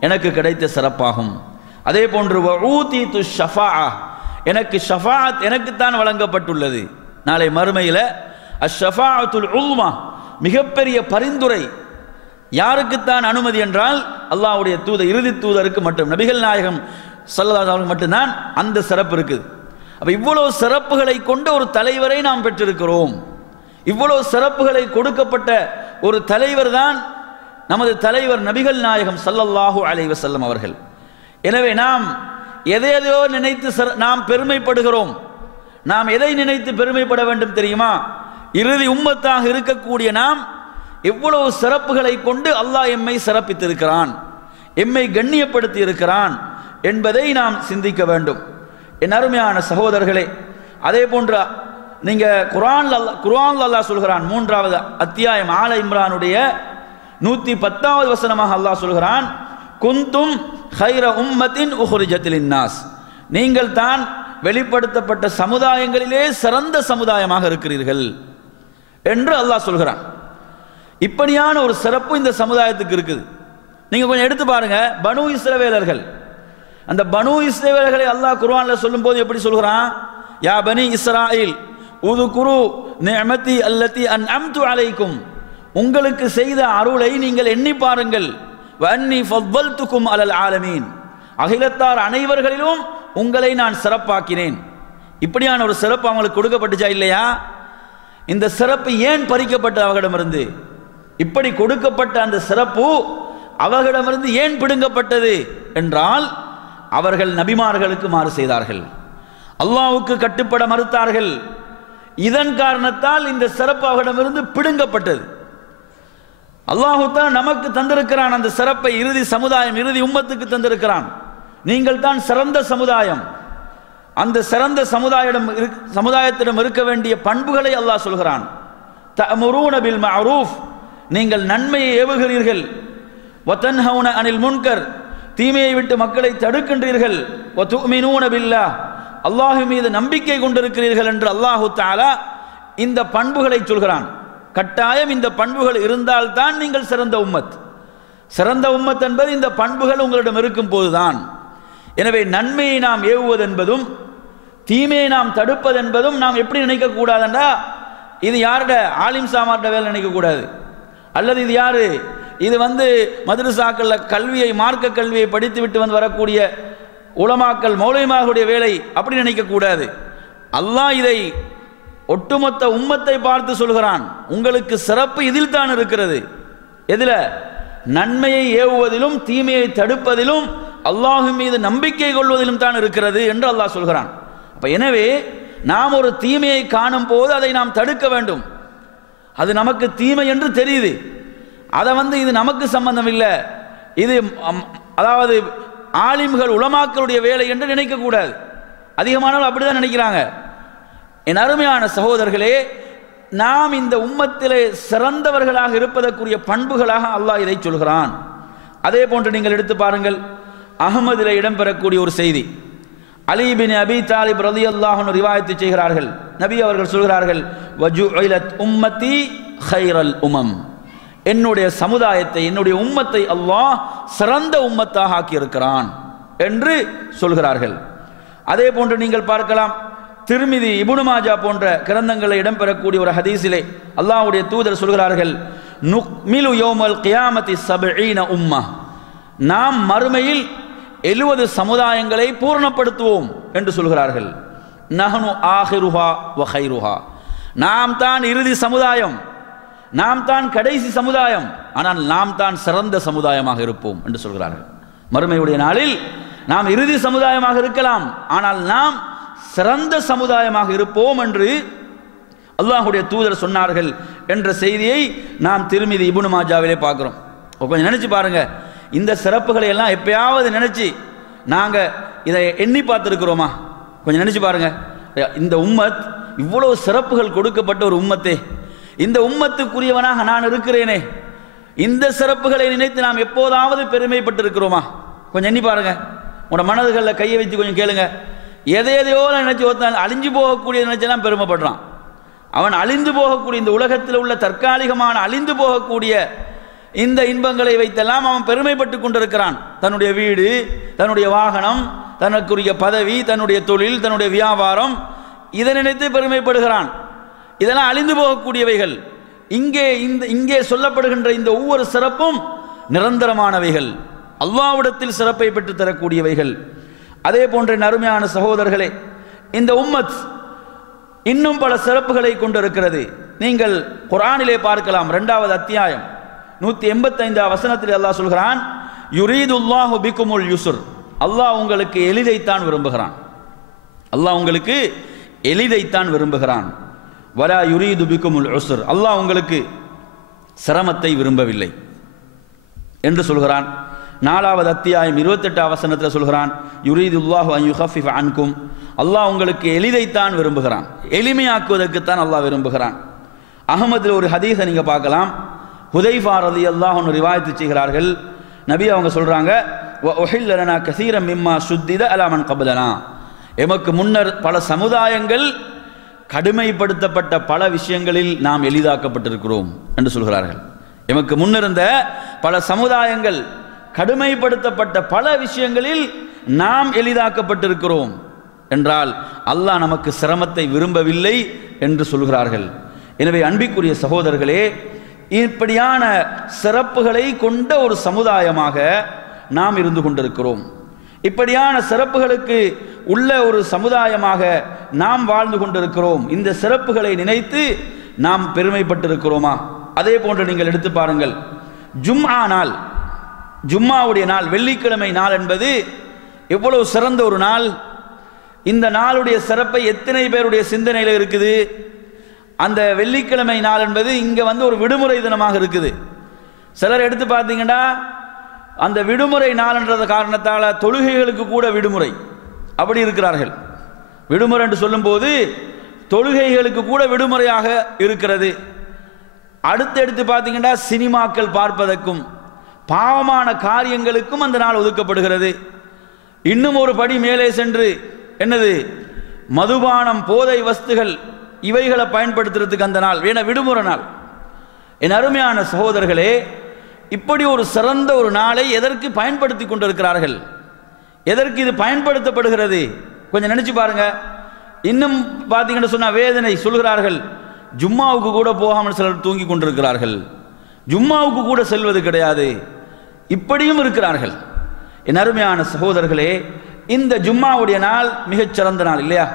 எனக்கு கிடைத்த சிறப்பாகும். அதே போன்று வஊதீது ஷஃபாஅ, எனக்கு ஷஃபாஅத் எனக்குத்தான் வழங்கப்பட்டுள்ளது. நாளை மறுமையில் அஷ்ஷஃபாஅத்துல் உல்மா, மிகப்பெரிய பரிந்துரை யாருக்குத்தான் அனுமதி என்றால் அல்லாஹ்வுடைய தூதர், இறுதி தூதருக்கு மட்டும், நபிகள் நாயகம் ஸல்லல்லாஹு அலைஹி வஸல்லம் மட்டும்தான் அந்த சிறப்பு இருக்குது. அப்ப இவ்வளவு சிறப்புகளை கொண்ட ஒரு தலைவரை நாம் பெற்றிருக்கிறோம். இவ்வளவு சிறப்புகளை கொடுக்கப்பட்ட ஒரு தலைவர் தான் நமது தலைவர் நபிகள் நாயகம் ஸல்லல்லாஹு அலைஹி வஸல்லம் அவர்கள். எனவே நாம் எதையோ நினைத்து நாம் பெருமைப்படுகிறோம். நாம் எதை நினைத்து பெருமைப்பட வேண்டும் தெரியுமா? இறுதி உம்மத்தாக இருக்கக்கூடிய நாம் எவ்வளவு சிறப்புகளை கொண்டு அல்லாஹ் எம்மை சிறப்பித்திருக்கிறான், எம்மை கண்ணியப்படுத்தி இருக்கிறான் என்பதை நாம் சிந்திக்க வேண்டும். என் அருமையான சகோதரர்களே, அதே போன்ற நீங்க குர்ஆன்ல அல்லாஹ் சொல்கிறான், 3வது அத்தியாயம் ஆல இம்ரானுடைய 110வது வசனமாக அல்லாஹ் சொல்கிறான், குந்தும் ஹைர உம்மத்தின் உஹ்ரிஜத் லின்னாஸ், நீங்கள் தான் வெளிப்படுத்தப்பட்ட சமுதாயங்களிலே சிறந்த சமுதாயமாக இருக்கிறீர்கள் என்று அல்லாஹ் சொல்கிறான். இப்படியான ஒரு சிறப்பு இந்த சமுதாயத்துக்கு இருக்குது. நீங்க கொஞ்சம் எடுத்து பாருங்க, பனு இஸ்ரவேலர்கள், அந்த பனு இஸ்ரவேலர்களை அல்லாஹ் குர்ஆன்ல சொல்லும்போது எப்படி சொல்கிறான்? யா பனி இஸ்ராயில் உதுகுரு நிஅமதி அல்லதி அன்அம்து அலைக்கும், உங்களுக்கு செய்த அருளை நீங்கள் எண்ணி பாருங்கள். வன்னி ஃபضلتكم அலல் ஆலமீன், அகிலத்தார் அனைவர்களிலும் உங்களை நான் சிறப்பாக்கினேன். இப்படியான ஒரு சிறப்பு அவங்களுக்கு கொடுக்கப்பட்டுச்சா இல்லையா? இந்த சிறப்பு ஏன் பறிக்கப்பட்ட அவர்களிடமிருந்து? இப்படி கொடுக்கப்பட்ட அந்த சிறப்பு அவர்களிடமிருந்து ஏன் பிடுங்கப்பட்டது என்றால், அவர்கள் நபிமார்களுக்கு மாறு செய்தார்கள், அல்லாஹ்வுக்கு கட்டுப்பட மறுத்தார்கள். இதன் காரணத்தால் இந்த சிறப்பு அவர்களிடமிருந்து பிடுங்கப்பட்டது. அல்லாஹ் தான் நமக்கு தந்திருக்கிறான் அந்த சிறப்பை, இறுதி சமுதாயம், இறுதி உம்மத்துக்கு தந்திருக்கிறான். நீங்கள் தான் சிறந்த சமுதாயம். அந்த சிறந்த சமுதாயத்திடம் இருக்க வேண்டிய பண்புகளை அல்லாஹ் சொல்கிறான். தஅமுரூன பில் மஅரூஃப், நீங்கள் நன்மையை ஏவுகிறீர்கள். வதன்ஹவுன அனில் முன்கர், தீமையை விட்டு மக்களை தடுக்கின்றீர்கள். வதுமினூன பில்லாஹ், அல்லாஹ் மீது நம்பிக்கை கொண்டிருக்கிறீர்கள் என்று அல்லாஹு தஆலா இந்த பண்புகளை சொல்கிறான். கட்டாயம் இந்த பண்புகள் இருந்தால்தான் நீங்கள் சிறந்த உம்மத். சிறந்த உம்மத் என்பது இந்த பண்புகள் உங்களிடம் இருக்கும் போதுதான். எனவே நன்மையை நாம் ஏவுவது என்பதும் தீமையை நாம் தடுப்பது என்பதும் நாம் எப்படி நினைக்க கூடாதுண்டா, இது யாருட ஆலிம் சாமார்ட வேலை நினைக்க கூடாது, அல்லது இது யாரு, இது மதரசாக்கள்ல கல்வியை, மார்க்க கல்வியை படித்து விட்டு வரக்கூடிய உலமாக்கள், மௌலவிமார்களுடைய வேலை அப்படி நினைக்க கூடாது. அல்லாஹ் இதை ஒட்டுமொத்த உம்மத்தை பார்த்து சொல்கிறான், உங்களுக்கு சிறப்பு இதில் தான் இருக்கிறது. எதில? நன்மையை ஏவுவதிலும் தீமையை தடுப்பதிலும் அல்லாஹ் மீது நம்பிக்கை கொள்வதிலும் தான் இருக்கிறது என்று அல்லாஹ் சொல்கிறான். அப்ப எனவே நாம் ஒரு தீமையை காணும் போது அதை நாம் தடுக்க வேண்டும். அது நமக்கு தீமை என்று தெரியுது, அதை இது நமக்கு சம்பந்தம் இல்லை, இது அதாவது ஆலிம்கள் உலமாக்களுடைய வேலை என்று நினைக்க கூடாது. அதிகமானவர்கள் அப்படிதான் நினைக்கிறாங்க. என் அருமையான சகோதரர்களே, நாம் இந்த உம்மத்திலே சிறந்தவர்களாக இருப்பதற்குரிய பண்புகளாக அல்லாஹ் இதை சொல்கிறான். அதே போன்று நீங்கள் எடுத்து பாருங்கள், அஹ்மதிலே இடம்பெறக்கூடிய ஒரு செய்தி, அலி பின் அபி தாலிப் ரலியல்லாஹு அன்ஹு ரிவாயத்து செய்கிறார்கள். நபி அவர்கள் சொல்கிறார்கள், வஜுஇலத் உம்மதி கைரல் உமம், என்னுடைய சமுதாயத்தை, என்னுடைய உம்மத்தை அல்லாஹ் சிறந்த உம்மத்தாக ஆக்கியிருக்கிறான் என்று சொல்கிறார்கள். அதே போன்று நீங்கள் பார்க்கலாம், திர்மிதி, இப்னு மாஜா போன்ற கிரந்தங்களில் இடம்பெறக்கூடிய ஒரு ஹதீஸிலே அல்லாஹ்வுடைய தூதர் சொல்கிறார்கள், நுக்மிலு யௌமல் கியாமத்தி 70 உம்மah, நாம் மறுமையில் 70 சமுதாயங்களை பூர்ணப்படுத்துவோம் என்று சொல்கிறார்கள். நஹ்னு ஆகிருஹா வ கைருஹா, நாம் தான் இறுதி சமுதாயம், நாம் தான் கடைசி சமுதாயம், ஆனால் நாம் தான் சிறந்த சமுதாயமாக இருப்போம் என்று சொல்கிறார்கள். மறுமையுடைய நாளில் நாம் இறுதி சமுதாயமாக இருக்கலாம், ஆனால் நாம் சிறந்த சமுதாயமாக இருப்போம் என்று அல்லாஹ்வுடைய தூதர் சொன்னார்கள் என்ற செய்தியை நாம் திர்மிதி, இப்னு மாஜாவிலே பார்க்கிறோம். கொஞ்சம் நினைச்சு பாருங்க, இந்த சிறப்புகளை எல்லாம் எப்பயாவது நினைச்சு நாங்க இதை எண்ணி பார்த்திருக்கிறோமா? கொஞ்சம் நினைச்சு பாருங்க. இந்த உம்மத் இவ்வளவு சிறப்புகள் கொடுக்கப்பட்ட ஒரு உம்மத்தே, இந்த உம்மத்துக்குரியவனாக நான் இருக்கிறேனே, இந்த சிறப்புகளை நினைத்து நாம் எப்போதாவது பெருமைப்பட்டிருக்கிறோமா? கொஞ்சம் எண்ணி பாருங்க. உங்களோட மனதுகளில் கையை வச்சு கொஞ்சம் கேளுங்க. எதையோ நினைச்சு ஒருத்தன் அழிஞ்சு போகக்கூடிய நினைச்செல்லாம் பெருமைப்படுறான். அவன் அழிந்து போகக்கூடிய, இந்த உலகத்தில் உள்ள தற்காலிகமான அழிந்து போகக்கூடிய இந்த இன்பங்களை வைத்தெல்லாம் அவன் பெருமைப்பட்டு கொண்டிருக்கிறான். தன்னுடைய வீடு, தன்னுடைய வாகனம், தனக்குரிய பதவி, தன்னுடைய தொழில், தன்னுடைய வியாபாரம், இதை நினைத்து பெருமைப்படுகிறான். இதெல்லாம் அழிந்து போகக்கூடியவைகள். இங்கே சொல்லப்படுகின்ற இந்த ஒவ்வொரு சிறப்பும் நிரந்தரமானவைகள், அல்லாஹ்விடத்தில் சிறப்பை பெற்று தரக்கூடியவைகள். அதே போன்ற அருமையான சகோதரர்களே, இந்த உம்மத் இன்னும் பல சிறப்புகளை கொண்டிருக்கிறது. நீங்கள் குர்ஆனிலே பார்க்கலாம், 2வது அத்தியாயம் 185 வசனத்தில் அல்லாஹ் சொல்கிறான், யுரீதுல்லாஹு பிக்குமுல் யுஸ்ர், அல்லாஹ் உங்களுக்கு எளிதைத்தான் விரும்புகிறான், அல்லாஹ் உங்களுக்கு எளிதைத்தான் விரும்புகிறான். வலா யுரீது பிக்குமுல் உஸ்ர், அல்லாஹ் உங்களுக்கு சிரமத்தை விரும்பவில்லை என்று சொல்கிறான். 4வது அத்தியாயம் 28வது வசனத்தில் சொல்கிறான், யுரீதுல்லாஹு அன் யுகஃபிஃப அன்கும், அல்லாஹ் உங்களுக்கு எளிதைத்தான் விரும்புகிறான், எளிமையாக்குவதற்குத்தான் அல்லாஹ் விரும்புகிறான். அஹ்மதில் ஒரு ஹதீஸை நீங்க பார்க்கலாம். ஹுதைஃபா ரலியல்லாஹு அன்ஹு ரிவாயத் செய்கிறார்கள், நபி அவங்க சொல்றாங்க, வ உஹில்ல லனா கஸீரம் மிம்மா சுத்தித அலா மன் கப்லனா, எமக்கு முன்னர் பல சமுதாயங்கள் கடுமைப்படுத்தப்பட்ட பல விஷயங்களில் நாம் எளிதாக்கப்பட்டிருக்கிறோம் என்று சொல்கிறார்கள். எமக்கு முன்னிருந்த பல சமுதாயங்கள் கடுமைப்படுத்தப்பட்ட பல விஷயங்களில் நாம் எளிதாக்கப்பட்டிருக்கிறோம் என்றால் அல்லாஹ் நமக்கு சிரமத்தை விரும்பவில்லை என்று சொல்கிறார்கள். எனவே அன்பிற்குரிய சகோதரர்களே, இப்படியான சிறப்புகளை கொண்ட ஒரு சமுதாயமாக நாம் இருந்து கொண்டிருக்கிறோம். இப்படியான சிறப்புகளுக்கு உள்ள ஒரு சமுதாயமாக நாம் வாழ்ந்து கொண்டிருக்கிறோம். இந்த சிறப்புகளை நினைத்து நாம் பெருமைப்பட்டிருக்கிறோமா? அதே போன்று நீங்கள் எடுத்து பாருங்கள், ஜும்ஆ நாள், ஜும்மாவுடைய நாள், வெள்ளிக்கிழமை நாள் என்பது எவ்வளவு சிறந்த ஒரு நாள். இந்த நாளுடைய சிறப்பை எத்தனை பேருடைய சிந்தனையில் இருக்குது? அந்த வெள்ளிக்கிழமை நாள் என்பது இங்கே ஒரு விடுமுறை தினமாக இருக்குது. சிலர் எடுத்து பார்த்தீங்கன்னா அந்த விடுமுறை நாள் என்ற காரணத்தால் தொழுகைகளுக்கு கூட விடுமுறை அப்படி இருக்கிறார்கள். விடுமுறை என்று சொல்லும்போது தொழுகைகளுக்கு கூட விடுமுறையாக இருக்கிறது. அடுத்து எடுத்து பார்த்தீங்கன்னா சினிமாக்கள் பார்ப்பதற்கும் பாவமான காரியங்களுக்கும் அந்த நாள் ஒதுக்கப்படுகிறது. இன்னும் ஒரு படி மேலே சென்று என்னது, மதுபானம், போதை வஸ்துகள் இவைகளை பயன்படுத்துறதுக்கு அந்த நாள் வேணா விடுமுறை நாள். என் அருமையான சகோதரர்களே, இப்படி ஒரு சிறந்த ஒரு நாளை எதற்கு பயன்படுத்தி கொண்டிருக்கிறார்கள்? எதற்கு இது பயன்படுத்தப்படுகிறது? கொஞ்சம் நினைச்சு பாருங்க. இன்னும் பார்த்தீங்கன்னு சொன்னா வேதனை சொல்கிறார்கள், ஜும்மாவுக்கு கூட போகாமல் சிலர் தூங்கி கொண்டிருக்கிறார்கள், ஜும்மாவுக்கு கூட செல்வது கிடையாது, இப்படியும் இருக்கிறார்கள். என் அருமையான சகோதரர்களே, இந்த ஜும்மாவுடைய நாள் மிகச் சிறந்த நாள் இல்லையா?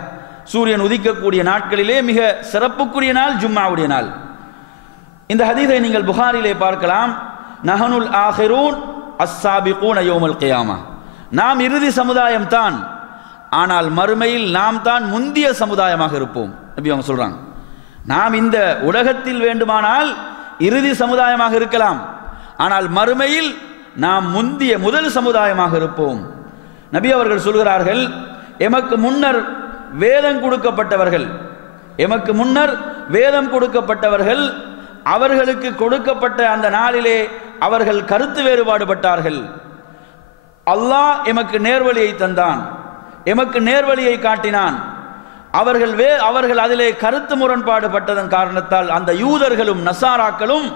சூரியன் உதிக்கக்கூடிய நாட்களிலே மிக சிறப்புக்குரிய நாள் ஜும்மாவுடைய நாள். இந்த ஹதீஸை நீங்கள் புகாரிலே பார்க்கலாம். நஹனுல் ஆஹிரூன் அஸ்ஸாபிகூன யௌமல் கியாமா, நாம் இறுதி சமுதாயம் தான், ஆனால் மறுமையில் நாம் தான் முந்திய சமுதாயமாக இருப்போம். நபி அவங்க சொல்றாங்க, நாம் இந்த உலகத்தில் வேண்டுமானால் இறுதி சமுதாயமாக இருக்கலாம், ஆனால் மறுமையில் நாம் முந்திய முதல் சமுதாயமாக இருப்போம். நபி அவர்கள் சொல்கிறார்கள், எமக்கு முன்னர் வேதம் கொடுக்கப்பட்டவர்கள், எமக்கு முன்னர் வேதம் கொடுக்கப்பட்டவர்கள் அவர்களுக்கு கொடுக்கப்பட்ட அந்த நாளிலே அவர்கள் கருத்து வேறுபாடு பட்டார்கள். அல்லாஹ் எமக்கு நேர்வழியை தந்தான், எமக்கு நேர்வழியை காட்டினான். அவர்கள் அதிலே கருத்து முரண்பாடு பட்டதன் காரணத்தால் அந்த யூதர்களும் நசாராக்களும்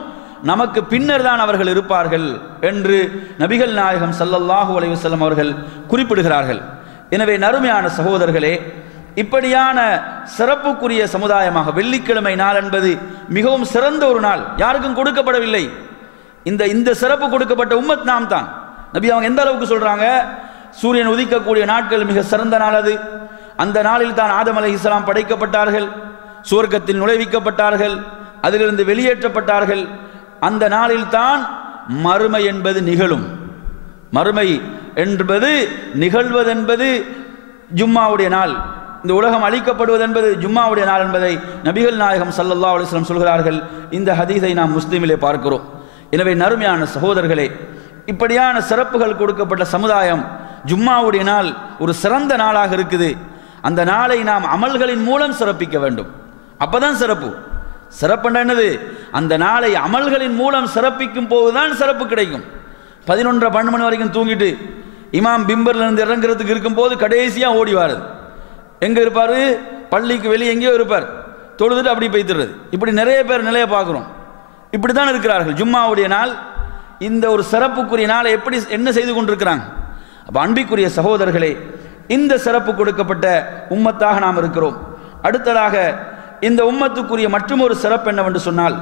நமக்கு பின்னர் தான் அவர்கள் இருப்பார்கள் என்று நபிகள் நாயகம் ஸல்லல்லாஹு அலைஹி வஸல்லம் அவர்கள் குறிப்பிடுகிறார்கள். எனவே நறுமையான சகோதரர்களே, இப்படியான சிறப்புக்குரிய சமுதாயமாக வெள்ளிக்கிழமை நாள் என்பது மிகவும் சிறந்த ஒரு நாள், யாருக்கும் கொடுக்கப்படவில்லை. இந்த சிறப்பு கொடுக்கப்பட்ட உம்மத் நாம் தான். நபி அவங்க எந்த அளவுக்கு சொல்றாங்க, சூரியன் உதிக்கக்கூடிய நாட்கள் மிக சிறந்த நாள் அது. அந்த நாளில் தான் ஆதம் அலைஹிஸ்ஸலாம் படைக்கப்பட்டார்கள், சுவர்க்கத்தில் நுழைவிக்கப்பட்டார்கள், அதிலிருந்து வெளியேற்றப்பட்டார்கள். அந்த நாளில் தான் மறுமை என்பது நிகழும். மறுமை என்பது நிகழ்வதென்பது ஜும்மாவுடைய நாள், இந்த உலகம் அழிக்கப்படுவது என்பது ஜும்மாவுடைய நாள் என்பதை நபிகள் நாயகம் ஸல்லல்லாஹு அலைஹி வஸல்லம் சொல்கிறார்கள். இந்த ஹதீஸை நாம் முஸ்லிமிலே பார்க்கிறோம். எனவே நறுமையான சகோதரர்களே, இப்படியான சிறப்புகள் கொடுக்கப்பட்ட சமுதாயம் ஜும்மாவுடைய நாள் ஒரு சிறந்த நாளாக இருக்குது. அந்த நாளை நாம் அமல்களின் மூலம் சிறப்பிக்க வேண்டும். அப்பதான் சிறப்பு. சிறப்புன்னா என்னது? அந்த நாளை அமல்களின் மூலம் சிறப்பிக்கும் போதுதான் சிறப்பு கிடைக்கும். 11-12 மணி வரைக்கும் தூங்கிட்டு இமாம் பிம்பர்ல இருந்து இறங்குறதுக்கு இருக்கும்போது கடைசியா ஓடி வாருது. எங்க இருப்பாரு? பள்ளிக்கு வெளியே எங்கேயோ இருப்பார், தொழுதுட்டு அப்படி போய்த்துறது. இப்படி நிறைய பேர் நிலைய பார்க்கிறோம். இப்படித்தான் இருக்கிறார்கள். ஜும்மாவுடைய நாள், இந்த ஒரு சிறப்புக்குரிய நாளை எப்படி என்ன செய்து கொண்டிருக்கிறாங்க? அப்ப அன்பிற்குரிய சகோதரர்களே, இந்த சிறப்பு கொடுக்கப்பட்ட உம்மத்தாக நாம் இருக்கிறோம். அடுத்ததாக இந்த உம்மத்துக்குரிய மற்றும் ஒரு சிறப்பு என்னவென்று சொன்னால்,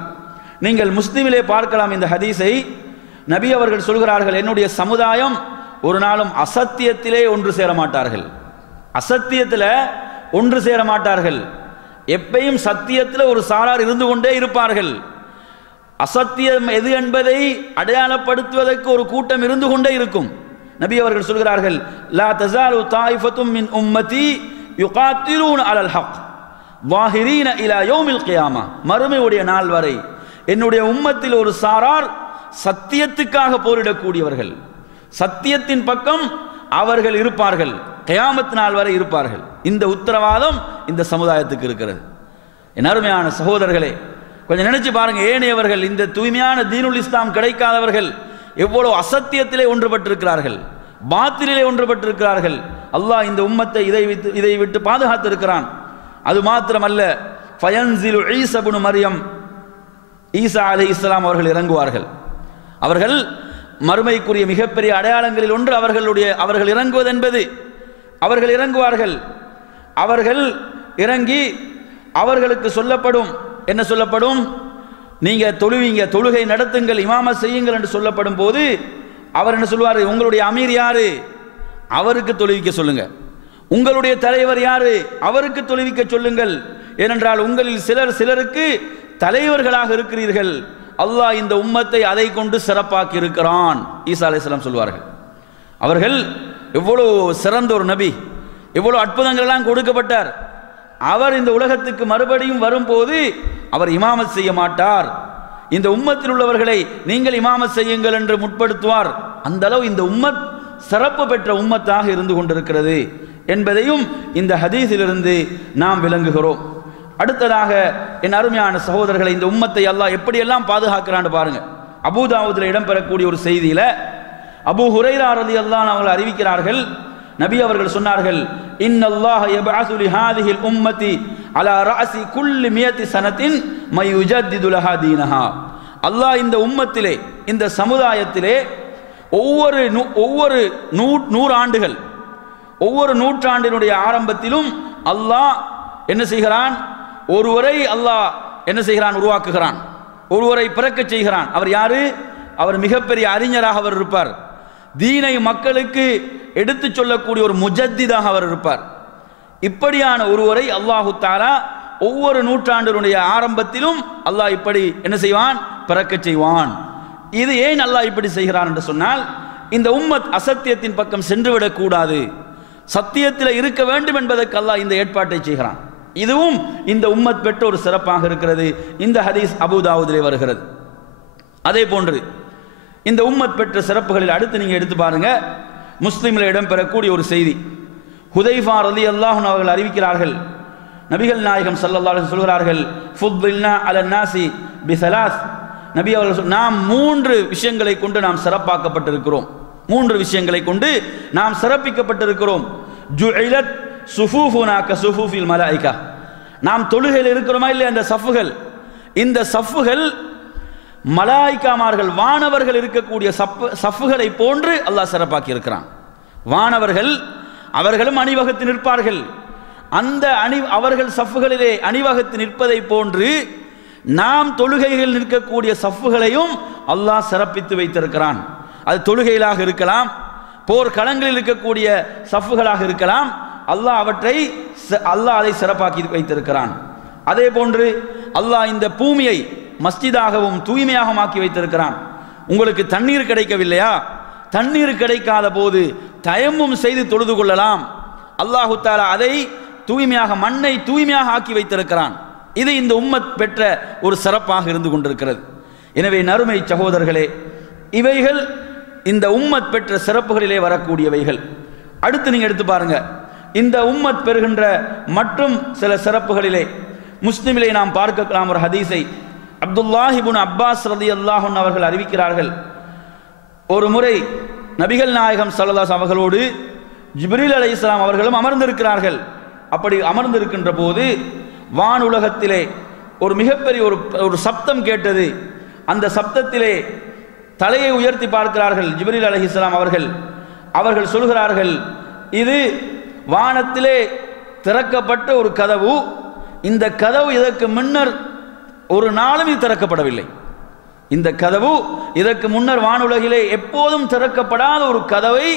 நீங்கள் முஸ்லிமிலே பார்க்கலாம் இந்த ஹதீஸை. நபி அவர்கள் சொல்கிறார்கள், என்னுடைய சமுதாயம் ஒரு நாளும் அசத்தியத்திலே ஒன்று சேர மாட்டார்கள். அசத்தியத்தில் ஒன்று சேர மாட்டார்கள். எப்பையும் சத்தியத்தில் ஒரு சாரார் இருந்து கொண்டே இருப்பார்கள். அசத்தியம் எது என்பதை அடையாளப்படுத்துவதற்கு ஒரு கூட்டம் இருந்து கொண்டே இருக்கும். நபி அவர்கள் சொல்கிறார்கள், லா தஸாலு தாயிஃபத்தும் மின் உம்மதி யுகாத்திலூன அலல் ஹக் வாஹிரீன இலா யௌமில் கியாமா, மறுமையுடைய நாள் வரை என்னுடைய உம்மத்தில் ஒரு சாரார் சத்தியத்துக்காக போரிடக்கூடியவர்கள், சத்தியத்தின் பக்கம் அவர்கள் இருப்பார்கள், கியாமத் நாள் வரை இருப்பார்கள். இந்த உத்தரவாதம் இந்த சமுதாயத்துக்கு இருக்கிறது. என் அருமையான சகோதரர்களே, கொஞ்சம் நினைச்சு பாருங்க, ஏனையவர்கள் இந்த தூய்மையான தீனுல் இஸ்லாம் கிடைக்காதவர்கள் எவ்வளவு அசத்தியத்திலே ஒன்றுபட்டிருக்கிறார்கள், பாத்திலே ஒன்றுபட்டிருக்கிறார்கள். அல்லாஹ் இந்த உம்மத்தை இதை விட்டு பாதுகாத்திருக்கிறான். அது மாத்திரமல்ல, ஃபயன்சிலு ஈஸா இப்னு மரியம், ஈசா அலைஹிஸ்ஸலாம் அவர்கள் இறங்குவார்கள். அவர்கள் மறுமைக்குரிய மிகப்பெரிய அடையாளங்களில் ஒன்று அவர்கள் இறங்குவது என்பது. அவர்கள் இறங்குவார்கள். அவர்கள் இறங்கி அவர்களுக்கு சொல்லப்படும், என்ன சொல்லப்படும்? நீங்க தொழுவீங்க, தொழுகை நடத்துங்கள், இமாமத் செய்யுங்கள் என்று சொல்லப்படும் போது அவர் என்ன சொல்வார்? உங்களுடைய அமீர் யாரு? அவருக்கு தொழுவிக்க சொல்லுங்க. உங்களுடைய தலைவர் யாரு? அவருக்கு தொழுவிக்க சொல்லுங்கள். ஏனென்றால் உங்களில் சிலருக்கு தலைவர்களாக இருக்கிறீர்கள். அல்லாஹ் இந்த உம்மத்தை அதை கொண்டு சிறப்பாக்கி இருக்கிறான். ஈசா அலைஹிஸ்ஸலாம் சொல்வார்கள். அவர்கள் எவ்வளவு சிறந்த ஒரு நபி, எவ்வளவு அற்புதங்கள் எல்லாம் கொடுக்கப்பட்டார். அவர் இந்த உலகத்துக்கு மறுபடியும் வரும்போது அவர் இமாமத் செய்ய மாட்டார். இந்த உம்மத்தில் உள்ளவர்களை நீங்கள் இமாமத் செய்யுங்கள் என்று முற்படுத்துவார். அந்த அளவு இந்த உம்மத் சிறப்பு பெற்ற உம்மத்தாக இருந்து கொண்டிருக்கிறது என்பதையும் இந்த ஹதீஸிலிருந்து நாம் விளங்குகிறோம். அடுத்ததாக என் அருமையான சகோதரர்களை, இந்த உம்மத்தை அல்லாஹ் எப்படியெல்லாம் பாதுகாக்கிறான்னு பாருங்க. அபூதாவுதில் இடம்பெறக்கூடிய ஒரு செய்தியில அபூ ஹுரைரா ரலியல்லாஹு அன்ஹு அவர்கள் அறிவிக்கிறார்கள், நபி அவர்கள் சொன்னார்கள், இன்னல்லாஹ யபஅஸு லிஹாதிஹில் உம்மத்தி அலா ரஅஸி குல்லி மியத்தி சனத்தின் மயுஜத்திது லஹா தீனஹா. அல்லாஹ் இந்த உம்மத்திலே, இந்த சமுதாயத்திலே ஒவ்வொரு நூறாண்டுகள், ஒவ்வொரு நூற்றாண்டினுடைய ஆரம்பத்திலும் அல்லாஹ் என்ன செய்கிறான்? ஒருவரை அல்லாஹ் என்ன செய்கிறான்? உருவாக்குகிறான். ஒருவரை பிறக்க செய்கிறான். அவர் யாரு? அவர் மிகப்பெரிய அறிஞராக அவர் இருப்பார். தீனை மக்களுக்கு எடுத்து சொல்லக்கூடிய ஒரு முஜத்திதாக அவர் இருப்பார். இப்படியான ஒருவரை அல்லாஹு தஆலா ஒவ்வொரு நூற்றாண்டினுடைய ஆரம்பத்திலும் அல்லாஹ் இப்படி என்ன செய்வான்? பிறக்க செய்வான். இது ஏன் அல்லாஹ் இப்படி செய்கிறான் என்று சொன்னால், இந்த உம்மத் அசத்தியத்தின் பக்கம் சென்றுவிடக் கூடாது, சத்தியத்தில் இருக்க வேண்டும் என்பதற்கு அல்லாஹ் இந்த ஏற்பாட்டை செய்கிறான். இதுவும் இந்த உம்மத் பெற்ற ஒரு சிறப்பாக இருக்கிறது. இந்த ஹதீஸ் அபூதாவுதிலே வருகிறது. அதே போன்று இந்த உம்மத் பெற்ற சிறப்புகளில் அடுத்து நீங்க எடுத்து பாருங்க, முஸ்லிமில் இடம்பெறக்கூடிய ஒரு செய்தி. ஹுதைஃபா ரலியல்லாஹு அன்ஹு அவர்கள் அறிவிக்கிறார்கள், நபிகள் நாயகம் ஸல்லல்லாஹு அலைஹி வஸல்லம் சொல்கிறார்கள், ஃபுத்தில்னா அலன் நாஸி பிஸலாஸ். நபி அவர்கள், நாம் 3 விஷயங்களை கொண்டு நாம் சிறப்பாக்கப்பட்டிருக்கிறோம். 3 விஷயங்களை கொண்டு நாம் சிறப்பிக்கப்பட்டிருக்கிறோம். ஜுஇலத் சுஃபூஃபுனா கசுஃபூஃபில் மலாயிகா. நாம் தொழுகையில் இருக்கிறோமா இல்லையா? இந்த சஃப்புகள், இந்த சஃப்புகள் மலாயிகாமார்கள், வானவர்கள் இருக்கக்கூடிய சஃப்புகளை போன்று அல்லாஹ் சிறப்பாக்கி இருக்கிறான். வானவர்கள் அவர்களும் அணிவகுத்து நிற்பார்கள். அந்த அவர்கள் சஃப்புகளிலே அணிவகுத்து நிற்பதை போன்று நாம் தொழுகைகள் நிற்கக்கூடிய சஃப்புகளையும் அல்லாஹ் சிறப்பித்து வைத்திருக்கிறான். அது தொழுகையிலாக இருக்கலாம், போர்க்களங்களில் இருக்கக்கூடிய சஃப்புகளாக இருக்கலாம். அல்லாஹ் அதை சிறப்பாக்கி வைத்திருக்கிறான். அதே போன்று அல்லாஹ் இந்த பூமியை மஸ்ஜிதாகவும் தூய்மையாகவும் ஆக்கி வைத்திருக்கிறான். உங்களுக்கு தண்ணீர் கிடைக்கவில்லையா? தண்ணீர் கிடைக்காத போது தயம்மும் செய்து தொழுது கொள்ளலாம். அல்லாஹு தஆலா அதை தூய்மையாக, மண்ணை தூய்மையாக ஆக்கி வைத்திருக்கிறான். இது இந்த உம்மத் பெற்ற ஒரு சிறப்பாக இருந்து கொண்டிருக்கிறது. எனவே நறுமை சகோதரர்களே, இவைகள் இந்த உம்மத் பெற்ற சிறப்புகளிலே வரக்கூடியவைகள். அடுத்து நீங்க எடுத்து பாருங்க, இந்த உம்மத் பெறுகின்ற மற்றும் சில சிறப்புகளிலே முஸ்லிமிலே நாம் பார்க்கலாம் ஒரு ஹதீஸை. அப்துல்லாஹ் இப்னு அப்பாஸ் ரலியல்லாஹு அன்ஹு அவர்கள் அறிவிக்கிறார்கள், ஒரு முறை நபிகள் நாயகம் ஸல்லல்லாஹு அலைஹி வஸல்லம் அவர்களோடு ஜிப்ரீல் அலைஹிஸ்ஸலாம் அவர்களும் அமர்ந்திருக்கிறார்கள். அப்படி அமர்ந்திருக்கின்ற போது வானுலகத்திலே ஒரு மிகப்பெரிய ஒரு சப்தம் கேட்டது. அந்த சப்தத்திலே தலையை உயர்த்தி பார்க்கிறார்கள் ஜிப்ரீல் அலைஹிஸ்ஸலாம் அவர்கள் சொல்கிறார்கள், இது வானத்திலே திறக்கப்பட்ட ஒரு கதவு. இந்த கதவு இதற்கு முன்னர் ஒரு நாளும் இது திறக்கப்படவில்லை. இந்த கதவு இதற்கு முன்னர் வானுலகிலே எப்போதும் திறக்கப்படாத ஒரு கதவை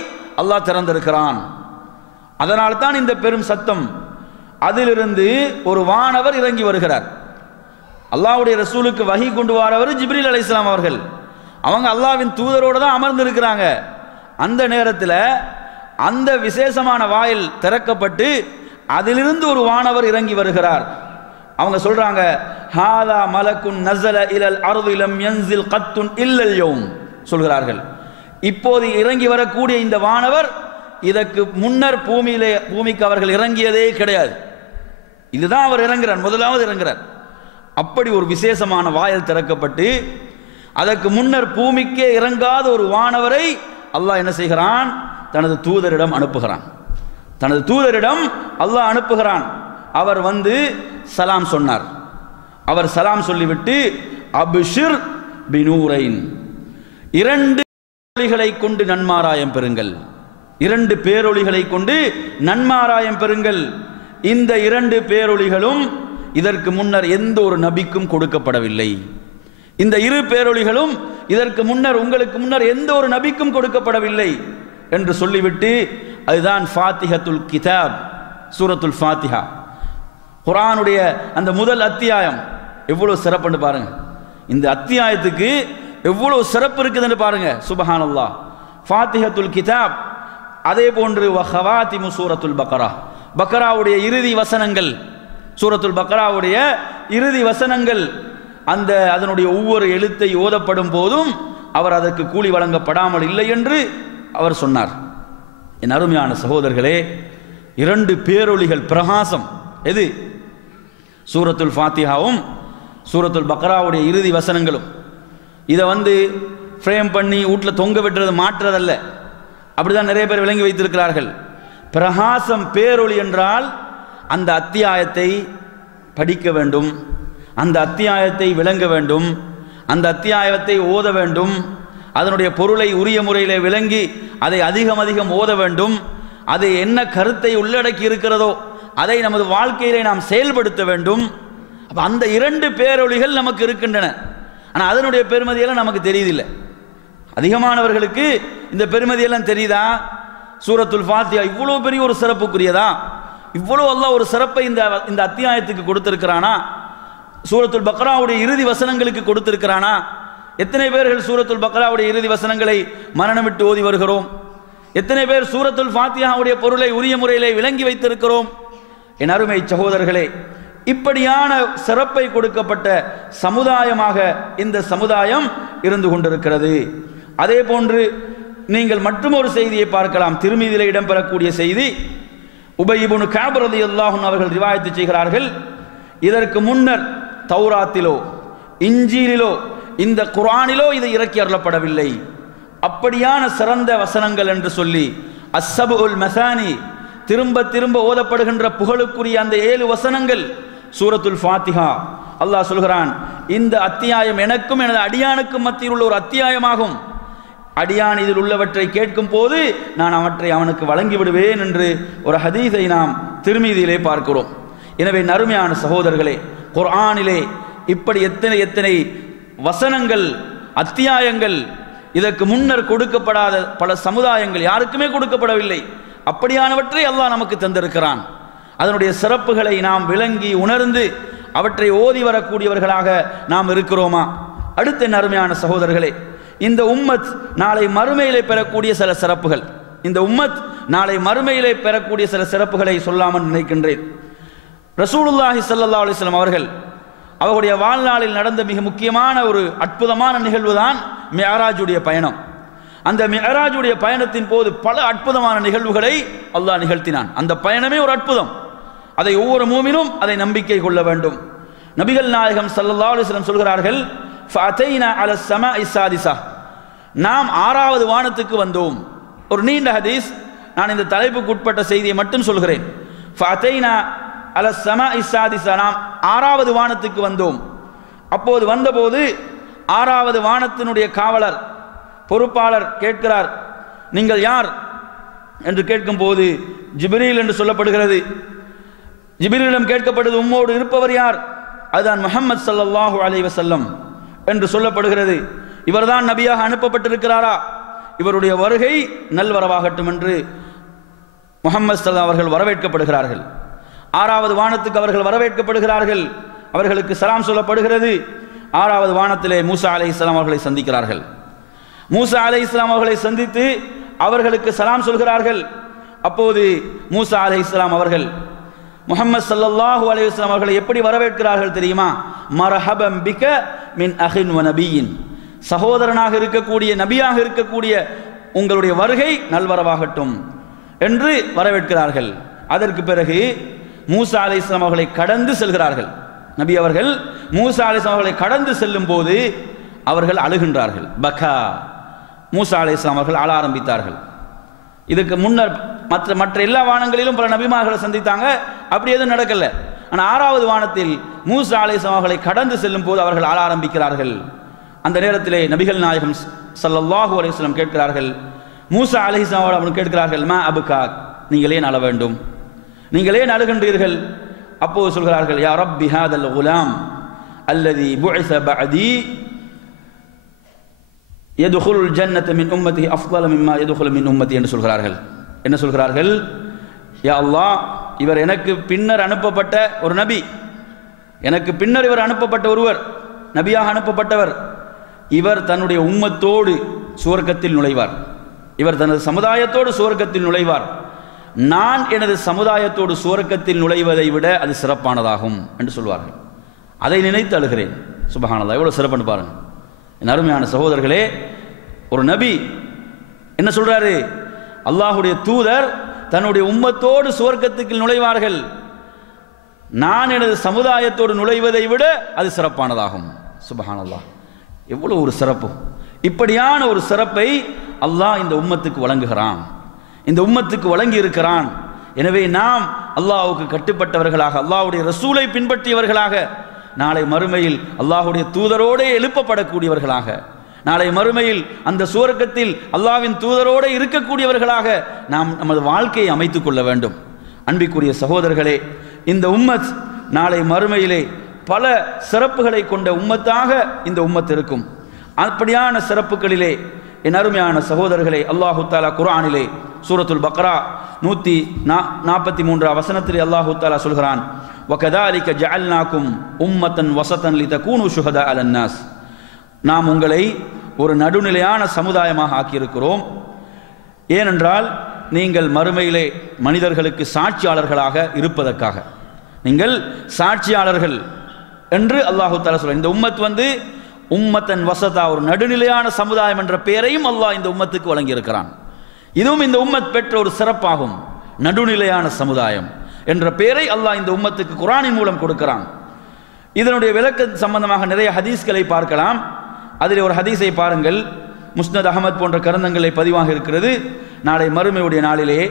அல்லாஹ் திறந்திருக்கிறான். அதனால் தான் இந்த பெரும் சத்தம். அதிலிருந்து ஒரு வானவர் இறங்கி வருகிறார். அல்லாஹ்வுடைய ரசூலுக்கு வஹி கொண்டு வரவர் ஜிப்ரீல் அலைஹிஸ்ஸலாம் அவர்கள். அவங்க அல்லாஹ்வின் தூதரோடு தான் அமர்ந்திருக்கிறாங்க. அந்த நேரத்தில் அந்த விசேஷமான வாயில் திறக்கப்பட்டு அதிலிருந்து ஒரு வானவர் இறங்கி வருகிறார். அவங்க சொல்றாங்க, ஹாதா மலக்குன் நஸல இலல் அர்தி லம் யன்ஸில் கத்துன் இல்லல் யௌம் சொல்கிறார்கள். இப்போது இறங்கி வரக்கூடிய இந்த வானவர் இதற்கு முன்னர் பூமிக்கு அவர்கள் இறங்கியதே கிடையாது. இதுதான் அவர் இறங்குறார், முதலாவது இறங்குறார். அப்படி ஒரு விசேஷமான வாயில் திறக்கப்பட்டு அதற்கு முன்னர் பூமிக்கே இறங்காத ஒரு வானவரை அல்லாஹ் என்ன செய்கிறான்? தனது தூதரிடம் அனுப்புகிறான். தனது தூதரிடம் அல்லாஹ் அனுப்புகிறான். அவர் வந்து சலாம் சொன்னார். அவர் சலாம் சொல்லிவிட்டு அப்ஷிர் பினூரைன், 2 பேரொளிகளை கொண்டு நன்மாராயம் பெறுங்கள், 2 பேரொளிகளை கொண்டு நன்மாராயம் பெறுங்கள். இந்த 2 பேரொளிகளும் இதற்கு முன்னர் எந்த ஒரு நபிக்கும் கொடுக்கப்படவில்லை. இந்த 2 பேரொளிகளும் இதற்கு முன்னர் உங்களுக்கு முன்னர் எந்த ஒரு நபிக்கும் கொடுக்கப்படவில்லை என்று சொல்லிவிட்டு, அதுதான் ஃபாத்திஹத்துல் கிதாப், சூரத்துல் ஃபாத்திஹா. குர்ஆனுடைய அந்த முதல் அத்தியாயம் எவ்வளவு சிறப்புன்னு பாருங்க. இந்த அத்தியாயத்துக்கு எவ்வளவு சிறப்பு இருக்குதுன்னு பாருங்க. சுப்ஹானல்லாஹ். ஃபாத்திஹத்துல் கிதாப். அதே போன்று வஹவாத்திமு சூரத்துல் பக்ரா, பக்ராவுடைய இறுதி வசனங்கள், சூரத்துல் பக்ராவுடைய இறுதி வசனங்கள். அதனுடைய ஒவ்வொரு எழுத்தை ஓதப்படும் போதும் அவர் அதற்கு கூலி வழங்கப்படாமல் இல்லை என்று அவர் சொன்னார். என் அருமையான சகோதரர்களே, 2 பேரொளிகள் பிரகாசம். எது? சூரத்துல் ஃபாத்திஹாவும் சூரத்துல் பக்ராவுடைய இறுதி வசனங்களும். இதை வந்து ஃப்ரேம் பண்ணி வீட்டில் தொங்க விட்டுறது, மாற்றுறதல்ல. அப்படிதான் நிறைய பேர் விளங்கி வைத்திருக்கிறார்கள். பிரகாசம், பேரொளி என்றால் அந்த அத்தியாயத்தை படிக்க வேண்டும், அந்த அத்தியாயத்தை விளங்க வேண்டும், அந்த அத்தியாயத்தை ஓத வேண்டும், அதனுடைய பொருளை உரிய முறையிலே விளங்கி அதை அதிகம் அதிகம் ஓத வேண்டும், அது என்ன கருத்தை உள்ளடக்கி இருக்கிறதோ அதை நமது வாழ்க்கையிலே நாம் செயல்படுத்த வேண்டும். அப்போ அந்த 2 பேரொளிகள் நமக்கு இருக்கின்றன. ஆனால் அதனுடைய பெருமதியெல்லாம் நமக்கு தெரியுதில்லை. அதிகமானவர்களுக்கு இந்த பெருமதியெல்லாம் தெரியுதா? சூரத்துல் ஃபாத்திஹா இவ்வளோ பெரிய ஒரு சிறப்புக்குரியதா? இவ்வளோ அல்லாஹ் ஒரு சிறப்பை இந்த அத்தியாயத்துக்கு கொடுத்திருக்கிறானா? சூரத்துல் பக்ராவுடைய இறுதி வசனங்களுக்கு கொடுத்திருக்கிறானா? எத்தனை பேர்கள் சூரத்துல் பக்ராவுடைய இறுதி வசனங்களை மரணமிட்டு ஓதி வருகிறோம்? எத்தனை பேர் சூரத்துல் ஃபாத்திஹாவுடைய பொருளை உரிய முறையிலே விளங்கி வைத்திருக்கிறோம்? என் அருமை சகோதரர்களே, இப்படியான சிறப்பை கொடுக்கப்பட்ட சமுதாயமாக இந்த சமுதாயம் இருந்து கொண்டிருக்கிறது. அதே போன்று நீங்கள் மற்றொரு செய்தியை பார்க்கலாம். திருமீதியிலே இடம்பெறக்கூடிய செய்தி. உபய் இப்னு கஅப் ரலியல்லாஹு அன்ஹு அவர்கள் ரிவாயத் செய்கிறார்கள், இதற்கு முன்னர் தௌராத்திலோ இன்ஜீலிலோ இந்த குர்ஆனிலோ இது இறக்கி அருளப்படவில்லை. அப்படியான சிறந்த வசனங்கள் என்று சொல்லி அஸ்ஸபுல் மசானி, திரும்ப திரும்ப ஓதப்படுகின்ற புகழுக்குரிய அந்த 7 வசனங்கள் சூரத்துல் ஃபாத்திஹா. அல்லாஹ் சொல்கிறான், இந்த அத்தியாயம் எனக்கும் எனது அடியானுக்கும் மத்தியில் உள்ள ஒரு அத்தியாயமாகும். அடியான் இதில் உள்ளவற்றை கேட்கும் போது நான் அவற்றை அவனுக்கு வழங்கி விடுவேன் என்று ஒரு ஹதீஸை நாம் திருமீதியிலே பார்க்கிறோம். எனவே நறுமையான சகோதரர்களே, குர்ஆனிலே இப்படி எத்தனை எத்தனை வசனங்கள், அத்தியாயங்கள் இதற்கு முன்னர் கொடுக்கப்படாத பல சமுதாயங்கள் யாருக்குமே கொடுக்கப்படவில்லை. அப்படியானவற்றை அல்லாஹ் நமக்கு தந்திருக்கிறான். அதனுடைய சிறப்புகளை நாம் விளங்கி உணர்ந்து அவற்றை ஓதி வரக்கூடியவர்களாக நாம் இருக்கிறோமா? அடுத்த அருமையான சகோதரர்களே, இந்த உம்மத் நாளை மறுமையிலே பெறக்கூடிய சில சிறப்புகள், இந்த உம்மத் நாளை மறுமையிலே பெறக்கூடிய சில சிறப்புகளை சொல்லாமல் நினைக்கின்றேன். ரசூலுல்லாஹி ஸல்லல்லாஹு அலைஹி வஸல்லம் அவர்களுடைய வாழ்நாளில் நடந்த மிக முக்கியமான ஒரு அற்புதமான நிகழ்வு தான் மிஅராஜுடைய பயணம். அந்த மிஅராஜுடைய பயணத்தின் போது பல அற்புதமான நிகழ்வுகளை அல்லாஹ் நிகழ்த்தினான். அந்த பயணமே ஒரு அற்புதம். அதை ஒவ்வொரு மூமினும் அதை நம்பிக்கை கொள்ள வேண்டும். நபிகள் நாயகம் ஸல்லல்லாஹு அலைஹி வஸல்லம் சொல்கிறார்கள், ஃபஅதைனா அல ஸமாஇ ஸாதிஸா, நாம் 6வது வானத்துக்கு வந்தோம். ஒரு நீண்ட ஹதீஸ், நான் இந்த தலைப்புக்கு உட்பட்ட செய்தியை மட்டும் சொல்கிறேன். ஃபஅதைனா அல ஸமாஇ ஸாதிஸா, நாம் 6வது வானத்துக்கு வந்தோம். அப்போது வந்தபோது 6வது வானத்தினுடைய காவலர், பொறுப்பாளர் கேட்கிறார், நீங்கள் யார் என்று கேட்கும் போது ஜிப்ரீல் என்று சொல்லப்படுகிறது. ஜிப்ரீலிடம் கேட்கப்பட்டது, உம்மோடு இருப்பவர் யார்? அதுதான் முஹம்மது ஸல்லல்லாஹு அலைஹி வஸல்லம் என்று சொல்லப்படுகிறது. இவர்தான் நபியாக அனுப்பப்பட்டிருக்கிறாரா? இவருடைய வருகை நல்வரவாகட்டும் என்று முஹம்மது ஸல்லல்லாஹு அவர்கள் வரவேற்கப்படுகிறார்கள். 6வது வானத்துக்கு அவர்கள் வரவேற்கப்படுகிறார்கள். அவர்களுக்கு சலாம் சொல்லப்படுகிறது. 6வது வானத்திலே மூசா அலைஹிஸ்ஸலாம் அவர்களை சந்திக்கிறார்கள். மூசா அலைஹிஸ்ஸலாம் அவர்களை சந்தித்து அவர்களுக்கு சலாம் சொல்கிறார்கள். அப்போது மூசா அலைஹிஸ்ஸலாம் அவர்கள் முஹம்மது ஸல்லல்லாஹு அலைஹி வஸல்லம் அவர்களை எப்படி வரவேற்கிறார்கள் தெரியுமா? மர்ஹபம் பிக மின் அஹின் வ நபியின், சகோதரனாக இருக்கக்கூடிய நபியாக இருக்கக்கூடிய உங்களுடைய வருகை நல்வரவாகட்டும் என்று வரவேற்கிறார்கள். அதற்கு பிறகு மூசா அலைஹிஸ்ஸலாம் அவர்களை கடந்து செல்கிறார்கள். நபி அவர்கள் மூசா அலைஹிஸ்ஸலாம் அவர்களை கடந்து செல்லும் போது அவர்கள் அழுகின்றார்கள். பகா, மூசா அலைஹிஸ்ஸலாம் அவர்கள் அழ ஆரம்பித்தார்கள். இதுக்கு முன்னர் மற்ற எல்லா வானங்களிலும் பல நபிமார்களை சந்தித்தாங்க, அப்படி எதுவும் நடக்கல. ஆனால் 6வது வானத்தில் மூசா அலைஹிஸ்ஸலாம் அவர்களை கடந்து செல்லும் போது அவர்கள் அழ ஆரம்பிக்கிறார்கள். அந்த நேரத்திலே நபிகள் நாயகம் ஸல்லல்லாஹு அலைஹி வஸல்லம் கேட்கிறார்கள், மூசா அலைஹிஸ்ஸலாம் அவர்கள் கேட்கிறார்கள், மா அபுகா, நீங்கள் ஏன் அழ வேண்டும், நீங்கள் ஏன் அழுகின்றீர்கள்? அப்போது சொல்கிறார்கள், யா ரப்பி ஹாதல் குலாம் அல்லதி புஇஸ பஅதி யதுகுலுல் ஜன்னத மின் உம்மதி அஃதல மிம்மா யதுகுலு மின் உம்மதி என்று சொல்கிறார்கள். என்ன சொல்கிறார்கள்? யா அல்லாஹ், இவர் எனக்கு பின்னர் அனுப்பப்பட்ட ஒரு நபி, எனக்கு பின்னர் இவர் அனுப்பப்பட்ட ஒருவர், நபியாக அனுப்பப்பட்டவர். இவர் தன்னுடைய உம்மத்தோடு சுவர்க்கத்தில் நுழைவார், இவர் தனது சமுதாயத்தோடு சுவர்க்கத்தில் நுழைவார். நான் எனது சமுதாயத்தோடு சுவர்க்கத்தில் நுழைவதை விட அது சிறப்பானதாகும் என்று சொல்வார்கள். அதை நினைத்து அழுகிறேன். சுப்ஹானல்லாஹ், எவ்வளவு சிறப்புன்னு பாருங்க. என் அருமையான சகோதரர்களே, ஒரு நபி என்ன சொல்றாரு? அல்லாஹுடைய தூதர் தன்னுடைய உம்மத்தோடு சுவர்க்கத்துக்கு நுழைவார்கள், நான் எனது சமுதாயத்தோடு நுழைவதை விட அது சிறப்பானதாகும். சுப்ஹானல்லாஹ், எவ்வளவு ஒரு சிறப்பு! இப்படியான ஒரு சிறப்பை அல்லாஹ் இந்த உம்மத்துக்கு வழங்குகிறான், இந்த உம்மத்துக்கு வழங்கி இருக்கிறான். எனவே நாம் அல்லாஹ்வுக்கு கட்டுப்பட்டவர்களாக, அல்லாஹ்வுடைய ரசூலை பின்பற்றியவர்களாக, நாளை மறுமையில் அல்லாஹ்வுடைய தூதரோடு எழுப்பப்படக்கூடியவர்களாக, நாளை மறுமையில் அந்த சுவர்க்கத்தில் அல்லாஹ்வின் தூதரோடு இருக்கக்கூடியவர்களாக நாம் நமது வாழ்க்கையை அமைத்துக் கொள்ள வேண்டும். அன்பிற்குரிய சகோதரர்களே, இந்த உம்மத் நாளை மறுமையிலே பல சிறப்புகளை கொண்ட உம்மத்தாக இந்த உம்மத் இருக்கும். அப்படியான சிறப்புகளிலே என் அருமையான சகோதரர்களே, அல்லாஹு தஆலா குர்ஆனிலே சூரத்துல் பக்ரா 143 வசனத்திலே அல்லாஹு தஆலா சொல்கிறான், வகதாலிக ஜஅல்நாகும் உம்மத்தன் வஸதன் லிதகூனு ஷுஹதா அலன் நாஸ், நாம் உங்களை ஒரு நடுநிலையான சமுதாயமாக ஆக்கியிருக்கிறோம், ஏனென்றால் நீங்கள் மறுமையிலே மனிதர்களுக்கு சாட்சியாளர்களாக இருப்பதற்காக. நீங்கள் சாட்சியாளர்கள் என்று அல்லாஹு தஆலா சொல்றார். இந்த உம்மத் உம்மத்தன் வஸதா, ஒரு நடுநிலையான சமுதாயம் என்ற பெயரையும் அல்லாஹ் இந்த உம்மத்துக்கு வழங்கி இருக்கிறான். இதுவும் இந்த உம்மத் பெற்ற ஒரு சிறப்பாகும். நடுநிலையான சமுதாயம் என்ற பெயரை அல்லாஹ் இந்த உம்மத்துக்கு குர்ஆனின் மூலம் கொடுக்கிறான். இதனுடைய விளக்க சம்பந்தமாக நிறைய ஹதீஸ்களை பார்க்கலாம். அதில் ஒரு ஹதீஸை பாருங்கள், முஸ்னத் அஹமத் போன்ற கருந்தங்களை பதிவாக இருக்கிறது. நாளை மறுமையுடைய நாளிலே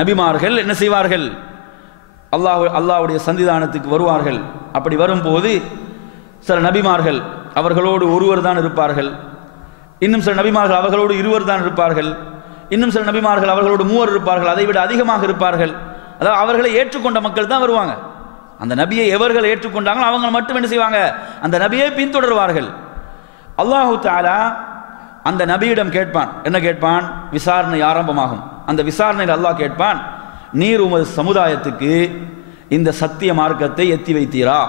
நபிமார்கள் என்ன செய்வார்கள்? அல்லாஹ்வுடைய சன்னிதானத்துக்கு வருவார்கள். அப்படி வரும்போது சில நபிமார்கள் அவர்களோடு ஒருவர் தான் இருப்பார்கள், இன்னும் சில நபிமார்கள் அவர்களோடு இருவர் தான் இருப்பார்கள், இன்னும் சில நபிமார்கள் அவர்களோடு 3 இருப்பார்கள், அதை விட அதிகமாக இருப்பார்கள். அதாவது அவர்களை ஏற்றுக்கொண்ட மக்கள் தான் வருவாங்க. அந்த நபியை எவர்கள் ஏற்றுக்கொண்டாங்களோ அவங்க மட்டும் என்ன செய்வாங்க? அந்த நபியை பின்தொடர்வார்கள். அல்லாஹு தஆலா அந்த நபியிடம் கேட்பான். என்ன கேட்பான்? விசாரணை ஆரம்பமாகும். அந்த விசாரணையில் அல்லாஹ் கேட்பான், நீர் உமது சமுதாயத்துக்கு இந்த சத்திய மார்க்கத்தை எத்தி வைத்தீரா,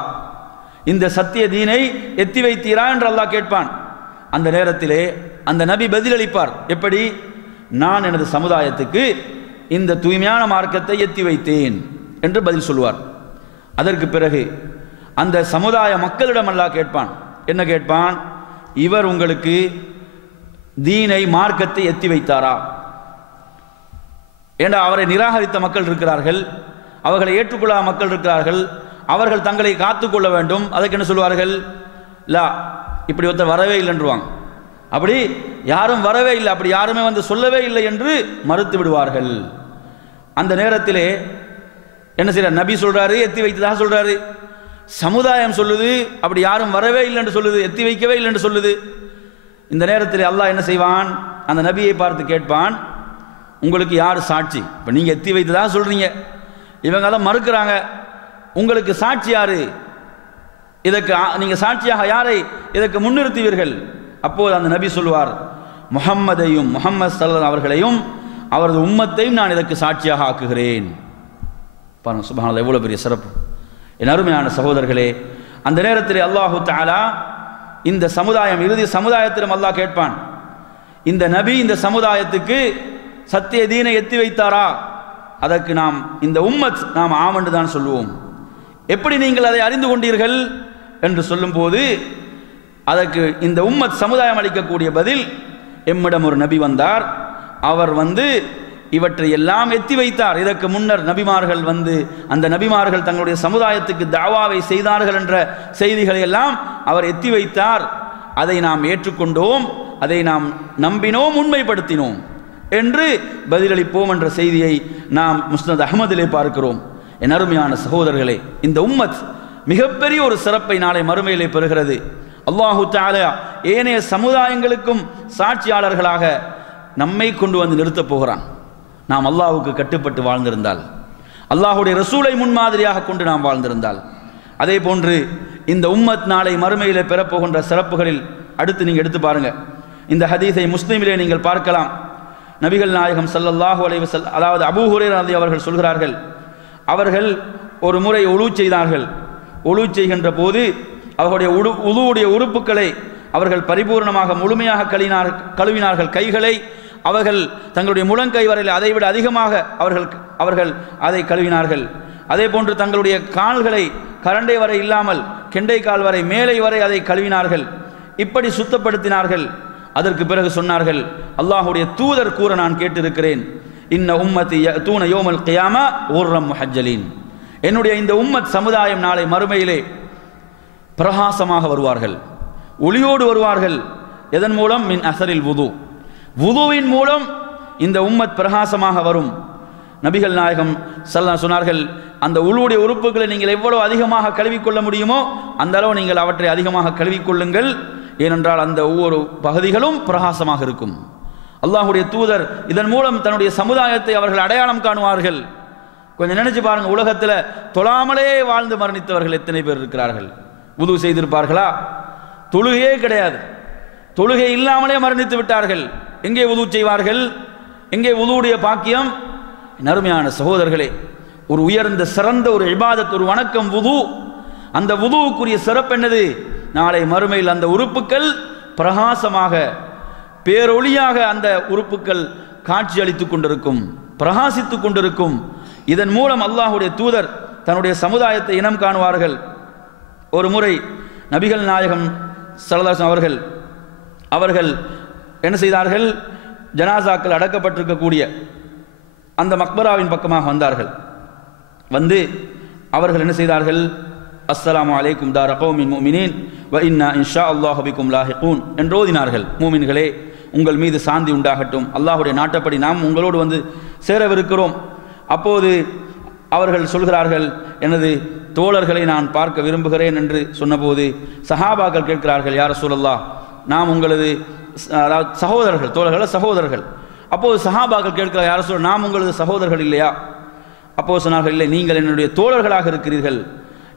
இந்த சத்திய தீனை எத்தி வைத்தீரா என்று அல்லாஹ் கேட்பான். அந்த நேரத்திலே அந்த நபி பதிலளிப்பார். எப்படி? நான் எனது சமுதாயத்துக்கு இந்த தூய்மையான மார்க்கத்தை எத்தி வைத்தேன் என்று பதில் சொல்வார். அதற்கு பிறகு அந்த சமுதாய மக்களிடம் அல்லாஹ் கேட்பான். என்ன கேட்பான்? இவர் உங்களுக்கு தீனை மார்க்கத்தை எத்தி வைத்தாரா? ஏண்டா அவரை நிராகரித்த மக்கள் இருக்கிறார்கள், அவர்களை ஏற்றுக்கொள்ளாத மக்கள் இருக்கிறார்கள், அவர்கள் தங்களை காத்துக்கொள்ள வேண்டும். அதுக்கு என்ன சொல்வார்கள்? லா, இப்படி ஒருத்தர் வரவே இல்லைன்றுவாங்க. அப்படி யாரும் வரவே இல்லை, அப்படி யாருமே வந்து சொல்லவே இல்லை என்று மறுத்து விடுவார்கள். அந்த நேரத்திலே என்ன செய்யறார்? நபி சொல்றாரு, எத்தி வைத்ததாக சொல்றாரு. சமுதாயம் சொல்லுது அப்படி யாரும் வரவே இல்லை என்று சொல்லுது, எத்தி வைக்கவே இல்லை என்று சொல்லுது. இந்த நேரத்தில் அல்லாஹ் என்ன செய்வான்? அந்த நபியை பார்த்து கேட்பான், உங்களுக்கு யார் சாட்சி? இப்போ நீங்கள் எத்தி வைத்ததாக சொல்றீங்க, இவங்க தான் மறுக்கிறாங்க, உங்களுக்கு சாட்சி யாரு? இதற்கு நீங்கள் சாட்சியாக யாரை இதற்கு முன்னிறுத்துவீர்கள்? அப்போது அந்த நபி சொல்வார், முஹம்மதையும் முஹம்மது ஸல்லல்லாஹு அவர்களையும் அவரது உம்மத்தையும் நான் இதற்கு சாட்சியாக ஆக்குகிறேன். பாருங்க, சுப்ஹானல்லாஹ், எவ்வளவு பெரிய சிறப்பு! என் அருமையான சகோதரர்களே, அந்த நேரத்தில் அல்லாஹு தஆலா இந்த சமுதாயம், இறுதி சமுதாயத்திலும் அல்லாஹ் கேட்பான், இந்த நபி இந்த சமுதாயத்துக்கு சத்திய தீனை எத்தி வைத்தாரா? அதற்கு நாம் இந்த உம்மத் நாம் ஆமென்று தான் சொல்லுவோம். எப்படி நீங்கள் அதை அறிந்து கொண்டீர்கள் என்று சொல்லும்போது அதற்கு இந்த உம்மத் சமுதாயம் அளிக்கக்கூடிய பதில், எம்மிடம் ஒரு நபி வந்தார், அவர் இவற்றை எல்லாம் எத்தி வைத்தார். இதற்கு முன்னர் நபிமார்கள் அந்த நபிமார்கள் தங்களுடைய சமுதாயத்துக்கு தாவாவை செய்தார்கள் என்ற செய்திகளை எல்லாம் அவர் எத்தி வைத்தார். அதை நாம் ஏற்றுக்கொண்டோம், அதை நாம் நம்பினோம், உண்மைப்படுத்தினோம் என்று பதிலளிப்போம் என்ற செய்தியை நாம் முஸ்னத் அஹ்மதிலே பார்க்கிறோம். என் அருமையான சகோதரர்களே, இந்த உம்மத் மிகப்பெரிய ஒரு சிறப்பை நாளை மறுமையிலே பெறுகிறது. அல்லாஹு தஆலா ஏனைய சமுதாயங்களுக்கும் சாட்சியாளர்களாக நம்மை கொண்டு நிறுத்தப் போகிறான். நாம் அல்லாஹ்வுக்கு கட்டுப்பட்டு வாழ்ந்திருந்தால், அல்லாஹ்வுடைய ரசூலை முன்மாதிரியாக கொண்டு நாம் வாழ்ந்திருந்தால், அதே போன்று இந்த உம்மத் நாளை மறுமையிலே பெறப்போகின்ற சிறப்புகளில் அடுத்து நீங்கள் எடுத்து பாருங்க. இந்த ஹதீஸை முஸ்லிமிலே நீங்கள் பார்க்கலாம். நபிகள் நாயகம் ஸல்லல்லாஹு அலைஹி வஸல்லம், அதாவது அபூ ஹுரைரா அவர்கள் சொல்கிறார்கள், அவர்கள் ஒரு முறை உலூ செய்தார்கள். உலூ செய்கின்ற போது அவர்களுடைய உலூவுடைய உறுப்புகளை அவர்கள் பரிபூர்ணமாக முழுமையாக கழுவினார்கள். கைகளை அவர்கள் தங்களுடைய முழங்கை வரையில் அதைவிட அதிகமாக அவர்கள் அதை கழுவினார்கள். அதே போன்று தங்களுடைய கால்களை கரண்டை வரை இல்லாமல் கெண்டை கால் வரை மேலை வரை அதை கழுவினார்கள். இப்படி சுத்தப்படுத்தினார்கள். அதற்கு பிறகு சொன்னார்கள், அல்லாஹ்வுடைய தூதர் கூற நான் கேட்டிருக்கிறேன், இன்ன உம்மத்தி யஅதூன யௌமல் கியாமா உர்ரம் முஹஜ்ஜலீன், என்னுடைய இந்த உம்மத் சமுதாயம் நாளை மறுமையிலே பிரகாசமாக வருவார்கள், ஒளியோடு வருவார்கள். எதன் மூலம்? மின் அஸரில் வுது, வுதுவின் மூலம் இந்த உம்மத் பிரகாசமாக வரும். நபிகள் நாயகம் ஸல்லல்லாஹு சொன்னார்கள், அந்த உளுவுடைய உறுப்புகளை நீங்கள் எவ்வளவு அதிகமாக கழுவிக்கொள்ள முடியுமோ அந்த அளவு நீங்கள் அவற்றை அதிகமாக கழுவிக்கொள்ளுங்கள். ஏனென்றால் அந்த ஒவ்வொரு பகுதிகளும் பிரகாசமாக இருக்கும். அல்லாஹ்வுடைய தூதர் இதன் மூலம் தன்னுடைய சமுதாயத்தை அவர்கள் அடையாளம் காணுவார்கள். கொஞ்சம் நினைச்சு பாருங்க, உலகத்தில் தொழாமலே வாழ்ந்து மரணித்தவர்கள் எத்தனை பேர் இருக்கிறார்கள்? வுது செய்திருப்பார்களா? தொழுகையே கிடையாது, தொழுகை இல்லாமலே மரணித்து விட்டார்கள். எங்கே வுது செய்வார்கள்? எங்கே வுதுவுடைய பாக்கியம்? அருமையான சகோதரர்களே, ஒரு உயர்ந்த சிறந்த ஒரு இபாதத், ஒரு வணக்கம் வுது. அந்த வுதுவுக்குரிய சிறப்பு என்னது? நாளை மறுமையில் அந்த உறுப்புகள் பிரகாசமாக பேரொளியாக அந்த உறுப்புகள் காட்சி அளித்துக் கொண்டிருக்கும், பிரகாசித்துக் கொண்டிருக்கும். இதன் மூலம் அல்லாஹ்வுடைய தூதர் தன்னுடைய சமுதாயத்தை இனம் காணுவார்கள். ஒரு முறை நபிகள் நாயகம் ஸல்லல்லாஹு அலைஹி அவர்கள் என்ன செய்தார்கள்? ஜனாசாக்கள் அடக்கப்பட்டிருக்கக்கூடிய அந்த மக்பராவின் பக்கமாக வந்தார்கள். அவர்கள் என்ன செய்தார்கள்? அஸ்ஸலாமு அலைக்கும் தார கௌமின் முஃமினீன் வ இன்னா இன்ஷா அல்லாஹு பிக்கும் லாஹிகூன் என்று ஓதினார்கள். மூமின்களே, உங்கள் மீது சாந்தி உண்டாகட்டும், அல்லாஹ்வுடைய நாட்டப்படி நாம் உங்களோடு சேரவிருக்கிறோம். அப்போது அவர்கள் சொல்கிறார்கள், எனது தோழர்களை நான் பார்க்க விரும்புகிறேன் என்று சொன்னபோது சஹாபாக்கள் கேட்கிறார்கள், யா ரசூலல்லாஹ், நாம் உங்களது அதாவது சகோதரர்கள், தோழர்கள் சகோதரர்கள். அப்போது சஹாபாக்கள் கேட்கிறார், யா ரசூலல்லாஹ், நாம் உங்களது சகோதரர்கள் இல்லையா? அப்போது சொன்னார்கள், இல்லை, நீங்கள் என்னுடைய தோழர்களாக இருக்கிறீர்கள்,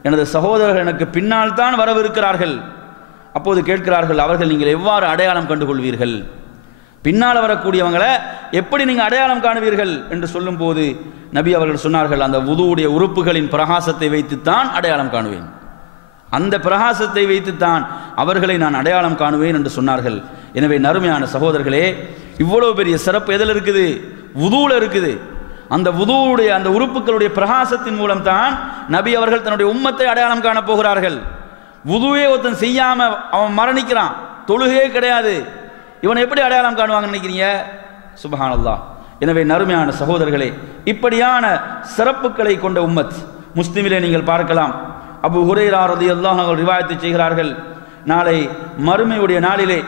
எனது சகோதரர்கள் எனக்கு பின்னால் தான் வரவிருக்கிறார்கள். அப்போது கேட்கிறார்கள், அவர்கள் நீங்கள் எவ்வாறு அடையாளம் கண்டுகொள்வீர்கள்? பின்னால் வரக்கூடியவங்களை எப்படி நீங்கள் அடையாளம் காணுவீர்கள் என்று சொல்லும் போது நபி அவர்கள் சொன்னார்கள், அந்த வுதுவுடைய உறுப்புகளின் பிரகாசத்தை வைத்துத்தான் அடையாளம் காணுவேன், அந்த பிரகாசத்தை வைத்துத்தான் அவர்களை நான் அடையாளம் காணுவேன் என்று சொன்னார்கள். எனவே நறுமையான சகோதரர்களே, இவ்வளவு பெரிய சிறப்பு எதில் இருக்குது? வுதுவில் இருக்குது. அந்த வுதுவுடைய அந்த உறுப்புகளுடைய பிரகாசத்தின் மூலம் தான் நபி அவர்கள் தன்னுடைய உம்மத்தை அடையாளம் காண போகிறார்கள். வுதுவே ஒருத்தன் செய்யாம அவன் மரணிக்கிறான், தொழுகையே கிடையாது, இவனை எப்படி அடையாளம் காணுவாங்கன்னு நினைக்கிறீங்க? சுப்ஹானல்லாஹ். எனவே நறுமையான சகோதரர்களே, இப்படியான சிறப்புகளை கொண்ட உம்மத். முஸ்லிமிலே நீங்கள் பார்க்கலாம், அபூ ஹுரைரா ரலியல்லாஹு அன்ஹு ரிவாயத்தை செய்கிறார்கள், நாளை மறுமையுடைய நாளிலே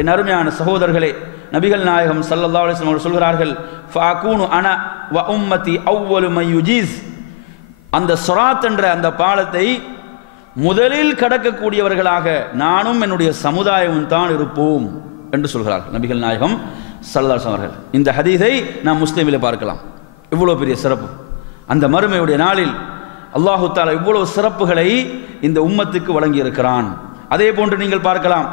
என் அருமையான சகோதரர்களே, நபிகள் நாயகம் ஸல்லல்லாஹு அலைஹி வஸல்லம் சொல்கிறார்கள், ஃபஅகூனு அனா வ உம்மதி அவ்வலு மன் யுஜீஸ், அந்த ஸிராத் என்ற அந்த பாலத்தை முதலில் கடக்கக்கூடியவர்களாக நானும் என்னுடைய சமுதாயமும் தான் இருப்போம் என்று சொல்கிறார்கள் நபிகள் நாயகம் ஸல்லல்லாஹு அலைஹி வஸல்லம் அவர்கள். இந்த ஹதீஸை நாம் முஸ்லிமிலே பார்க்கலாம். இவ்வளவு பெரிய சிறப்பு அந்த மறுமையுடைய நாளில் அல்லாஹு தஆலா இவ்வளவு சிறப்புகளை இந்த உம்மத்துக்கு வழங்கி இருக்கிறான். அதே போன்று நீங்கள் பார்க்கலாம்,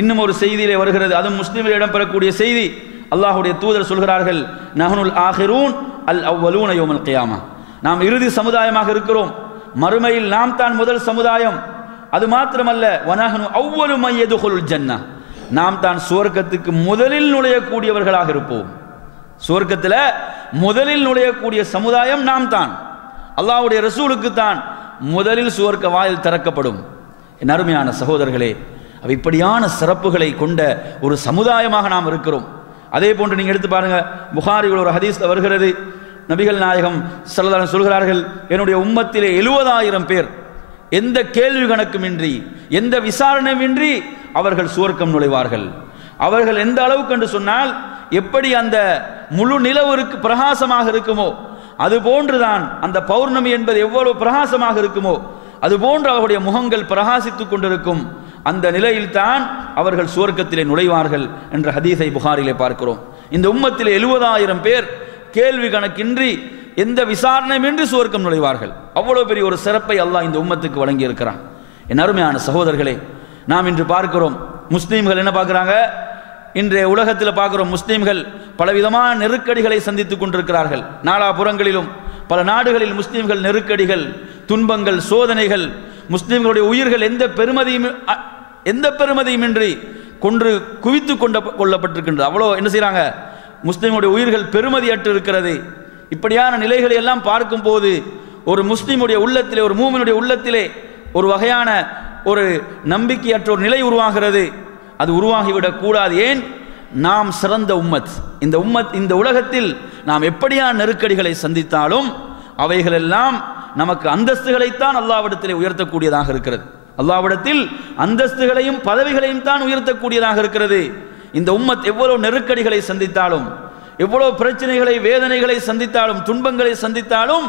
இன்னும் ஒரு செய்தியிலே வருகிறது, அது முஸ்லிமில் இடம்பெறக்கூடிய செய்தி. அல்லாஹ்வுடைய தூதர் சொல்கிறார்கள், நஹ்னுல் ஆகிரூன் அல் அவ்வலூன யௌமல் கியாமா, நாம் இறுதி சமுதாயமாக இருக்கிறோம், மறுமையில் நாம் தான் முதல் சமுதாயம். அது மாத்திரமல்ல, வனஹ்னு அவ்வலு மன் யதுகுலுல் ஜன்னah, நாம் தான் சுவர்க்கத்துக்கு முதலில் நுழையக்கூடியவர்களாக இருப்போம். சுவர்க்கத்தில் முதலில் நுழையக்கூடிய சமுதாயம் நாம் தான். அல்லாஹ்வுடைய ரசூலுக்கு தான் முதலில் சுவர்க்க வாயில் திறக்கப்படும். என் அருமையான சகோதரர்களே, இப்படியான சிறப்புகளை கொண்ட ஒரு சமுதாயமாக நாம் இருக்கிறோம். அதே போன்று நீங்கள் எடுத்து பாருங்க, புகாரியில் ஒரு ஹதீஸ்ல வருகிறது, நபிகள் நாயகம் ஸல்லல்லாஹு அலைஹி வஸல்லம் சொல்கிறார்கள், என்னுடைய உம்மத்திலே 70,000 பேர் எந்த கேள்வி கணக்குமின்றி எந்த விசாரணையுமின்றி அவர்கள் சுவர்க்கம் நுழைவார்கள். அவர்கள் எந்த அளவுக்கு என்று சொன்னால், எப்படி அந்த முழு நிலவுக்கு பிரகாசமாக இருக்குமோ அது போன்றுதான் அந்த பௌர்ணமி என்பது எவ்வளவு பிரகாசமாக இருக்குமோ அது போன்று அவருடைய முகங்கள் பிரகாசித்துக் கொண்டிருக்கும். அந்த நிலையில்தான் அவர்கள் சுவர்க்கத்திலே நுழைவார்கள் என்ற ஹதீஸை புகாரிலே பார்க்கிறோம். இந்த உம்மத்திலே 70,000 பேர் கேள்வி கணக்கின்றி எந்த விசாரணையுமின்றி சுவர்க்கம் நுழைவார்கள். அவ்வளவு பெரிய ஒரு சிறப்பை அல்லாஹ் இந்த உம்மத்துக்கு வழங்கி இருக்கிறான். என் அருமையான சகோதரர்களே, நாம் இன்று பார்க்கிறோம், முஸ்லீம்கள் என்ன பார்க்கிறாங்க? இன்றைய உலகத்தில் பார்க்கிறோம், முஸ்லீம்கள் பலவிதமான நெருக்கடிகளை சந்தித்துக் கொண்டிருக்கிறார்கள். நாலாபுறங்களிலும் பல நாடுகளில் முஸ்லீம்கள் நெருக்கடிகள், துன்பங்கள், சோதனைகள், முஸ்லீம்களுடைய உயிர்கள் எந்த பெருமதியுமின்றி கொன்று குவித்து கொள்ளப்பட்டிருக்கின்றது. அவ்வளோ என்ன செய்யறாங்க? முஸ்லீமுடைய உயிர்கள் பெருமதியற்று இருக்கிறது. இப்படியான நிலைகளை எல்லாம் பார்க்கும் போது ஒரு முஸ்லீமுடைய உள்ளத்திலே, ஒரு மூமினுடைய உள்ளத்திலே ஒரு வகையான ஒரு நம்பிக்கையற்ற ஒரு நிலை உருவாகிறது. அது உருவாகிவிடக் கூடாது. ஏன்? நாம் சிறந்த உம்மத். இந்த உலகத்தில் நாம் எப்படியான நெருக்கடிகளை சந்தித்தாலும் அவைகளெல்லாம் நமக்கு அந்தஸ்துகளைத்தான் அல்லாஹ்விடத்திலே உயர்த்தக்கூடியதாக இருக்கிறது. அல்லாஹ்விடத்தில் அந்தஸ்துகளையும் பதவிகளையும் தான் உயர்த்தக்கூடியதாக இருக்கிறது. இந்த உம்மத் எவ்வளவு நெருக்கடிகளை சந்தித்தாலும், எவ்வளவு பிரச்சனைகளை, வேதனைகளை சந்தித்தாலும், துன்பங்களை சந்தித்தாலும்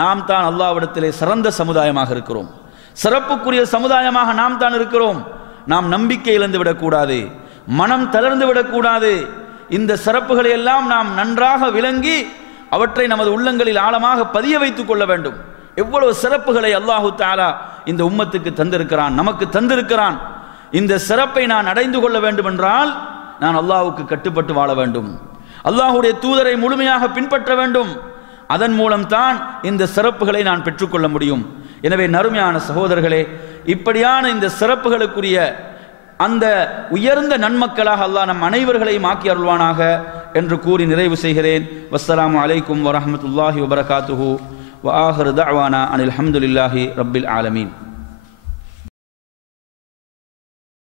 நாம் தான் அல்லாஹ்விடத்திலே சிறந்த சமுதாயமாக இருக்கிறோம். சிறப்புக்குரிய சமுதாயமாக நாம் தான் இருக்கிறோம். நாம் நம்பிக்கை இழந்து விடக்கூடாது, மனம் தளர்ந்து விடக்கூடாது. இந்த சிறப்புகளை எல்லாம் நாம் நன்றாக விளங்கி அவற்றை நமது உள்ளங்களில் ஆழமாக பதிய வைத்துக் கொள்ள வேண்டும். எவ்வளவு சிறப்புகளை அல்லாஹு தஆலா இந்த உம்மத்துக்கு தந்திருக்கிறான், நமக்கு தந்திருக்கிறான். இந்த சிறப்பை நான் அடைந்து கொள்ள வேண்டும் என்றால் நான் அல்லாஹ்வுக்கு கட்டுப்பட்டு வாழ வேண்டும், அல்லாஹ்வுடைய தூதரை முழுமையாக பின்பற்ற வேண்டும். அதன் மூலம்தான் இந்த சிறப்புகளை நான் பெற்றுக்கொள்ள முடியும். எனவே நறுமையான சகோதரர்களே, இப்படியான இந்த சிறப்புகளுக்குரிய அந்த உயர்ந்த நன்மக்களாக அல்லாஹ் நம் அனைவர்களையும் ஆக்கி அருள்வானாக என்று கூறி நிறைவு செய்கிறேன். வஸ்ஸலாமு அலைக்கும் வரஹ்மத்துல்லாஹி வபரகாத்துஹு வ ஆஹிரு தஅவானா அனில் ஹம்துலில்லாஹி ரப்பில் ஆலமீன்.